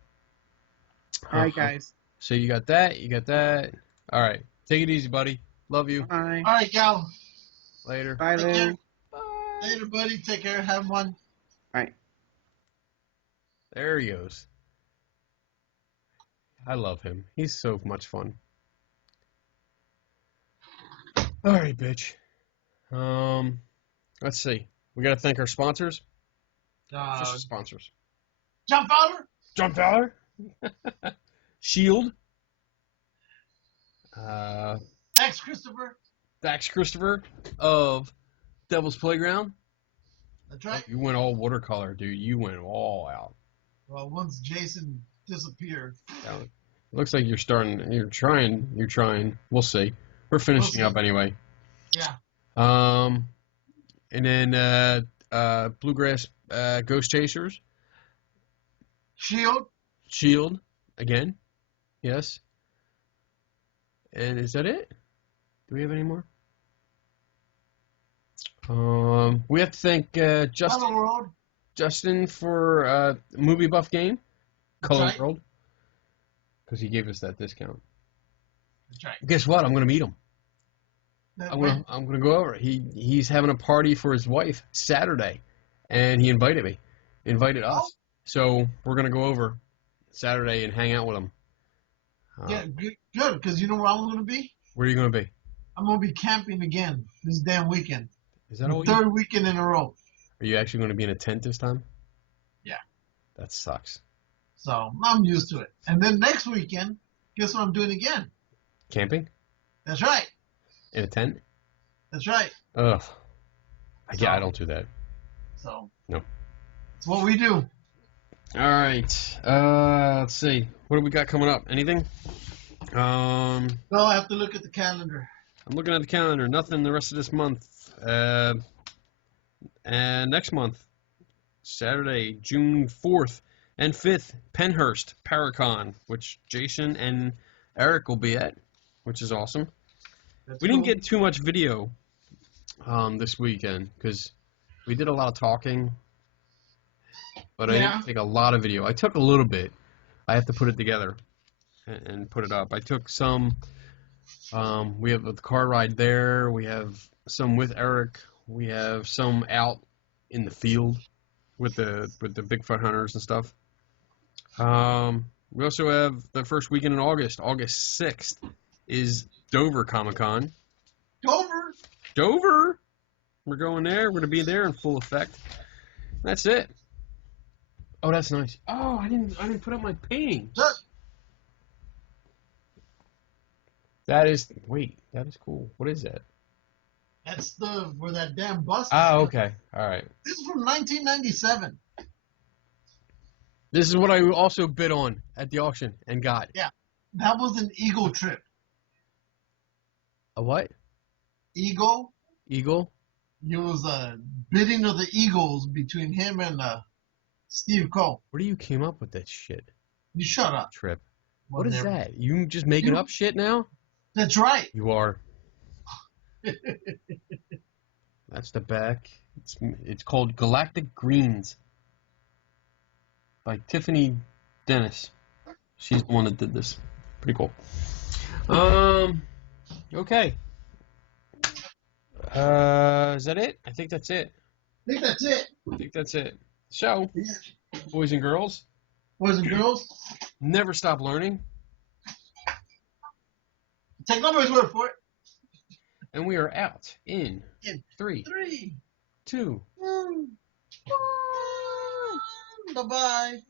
All right, guys. So you got that. You got that. All right. Take it easy, buddy. Love you. Bye. All right, Gal. Later. Bye, Take Lou. care. Bye. Later, buddy. Take care. Have fun. Right. There he goes. I love him. He's so much fun. All right, bitch. Let's see. We got to thank our sponsors. Official sponsors. Jump Fowler. John Fowler. Shield. Thanks, Christopher. Dax Christopher of Devil's Playground. That's right. You went all watercolor, dude. You went all out. Well, once Jason disappeared. Looks like you're starting. You're trying. We'll see. We're finishing up anyway. Yeah. And then Bluegrass Ghost Chasers. Shield again. Yes. And is that it? Do we have any more? We have to thank Justin for Movie Buff Game, Color right. World, because he gave us that discount. That's right. Guess what? I'm gonna meet him. That I'm way. gonna go over. He's having a party for his wife Saturday, and he invited me, invited us. Oh. So we're gonna go over Saturday and hang out with him. Yeah, good, because you know where I'm going to be? Where are you gonna be? I'm going to be camping again this damn weekend. Is that all? The third weekend in a row. Are you actually gonna be in a tent this time? Yeah. That sucks. So I'm used to it. And then next weekend, guess what I'm doing again? Camping That's right. in a tent? That's right. Ugh. Yeah, I don't do that. So. No. It's what we do. All right. Let's see. What do we got coming up? Anything? No, I have to look at the calendar. I'm looking at the calendar. Nothing the rest of this month. And next month, Saturday, June 4th and 5th, Penhurst Paracon, which Jason and Eric will be at, which is awesome. That's We didn't cool. get too much video this weekend because we did a lot of talking, but I didn't take a lot of video. I took a little bit. I have to put it together and put it up. I took some. We have the car ride there. We have some with Eric. We have some out in the field with the Bigfoot hunters and stuff. We also have the first weekend in August. August 6th is Dover Comic-Con. Dover! We're going there. We're going to be there in full effect. That's it. Oh, that's nice. Oh, I didn't put up my painting. That is cool. What is that? That's where that damn bus. Oh, okay. All right. This is from 1997. This is what I also bid on at the auction and got. Yeah, that was an Eagle trip. A what? Eagle. Eagle? It was a bidding of the Eagles between him and Steve Cole. Where do you came up with that shit? You shut up. Trip. Well, What is never- that? You just making up shit now? That's right. You are. That's the back. It's called Galactic Greens by Tiffany Dennis. She's the one that did this. Pretty cool. Okay. Is that it? I think that's it. I think that's it. I think that's it. So, Yeah. boys and girls, Boys and girls, never stop learning. take nobody's word for it. And we are out in In 3, 3, 2, 2, 1. Bye-bye.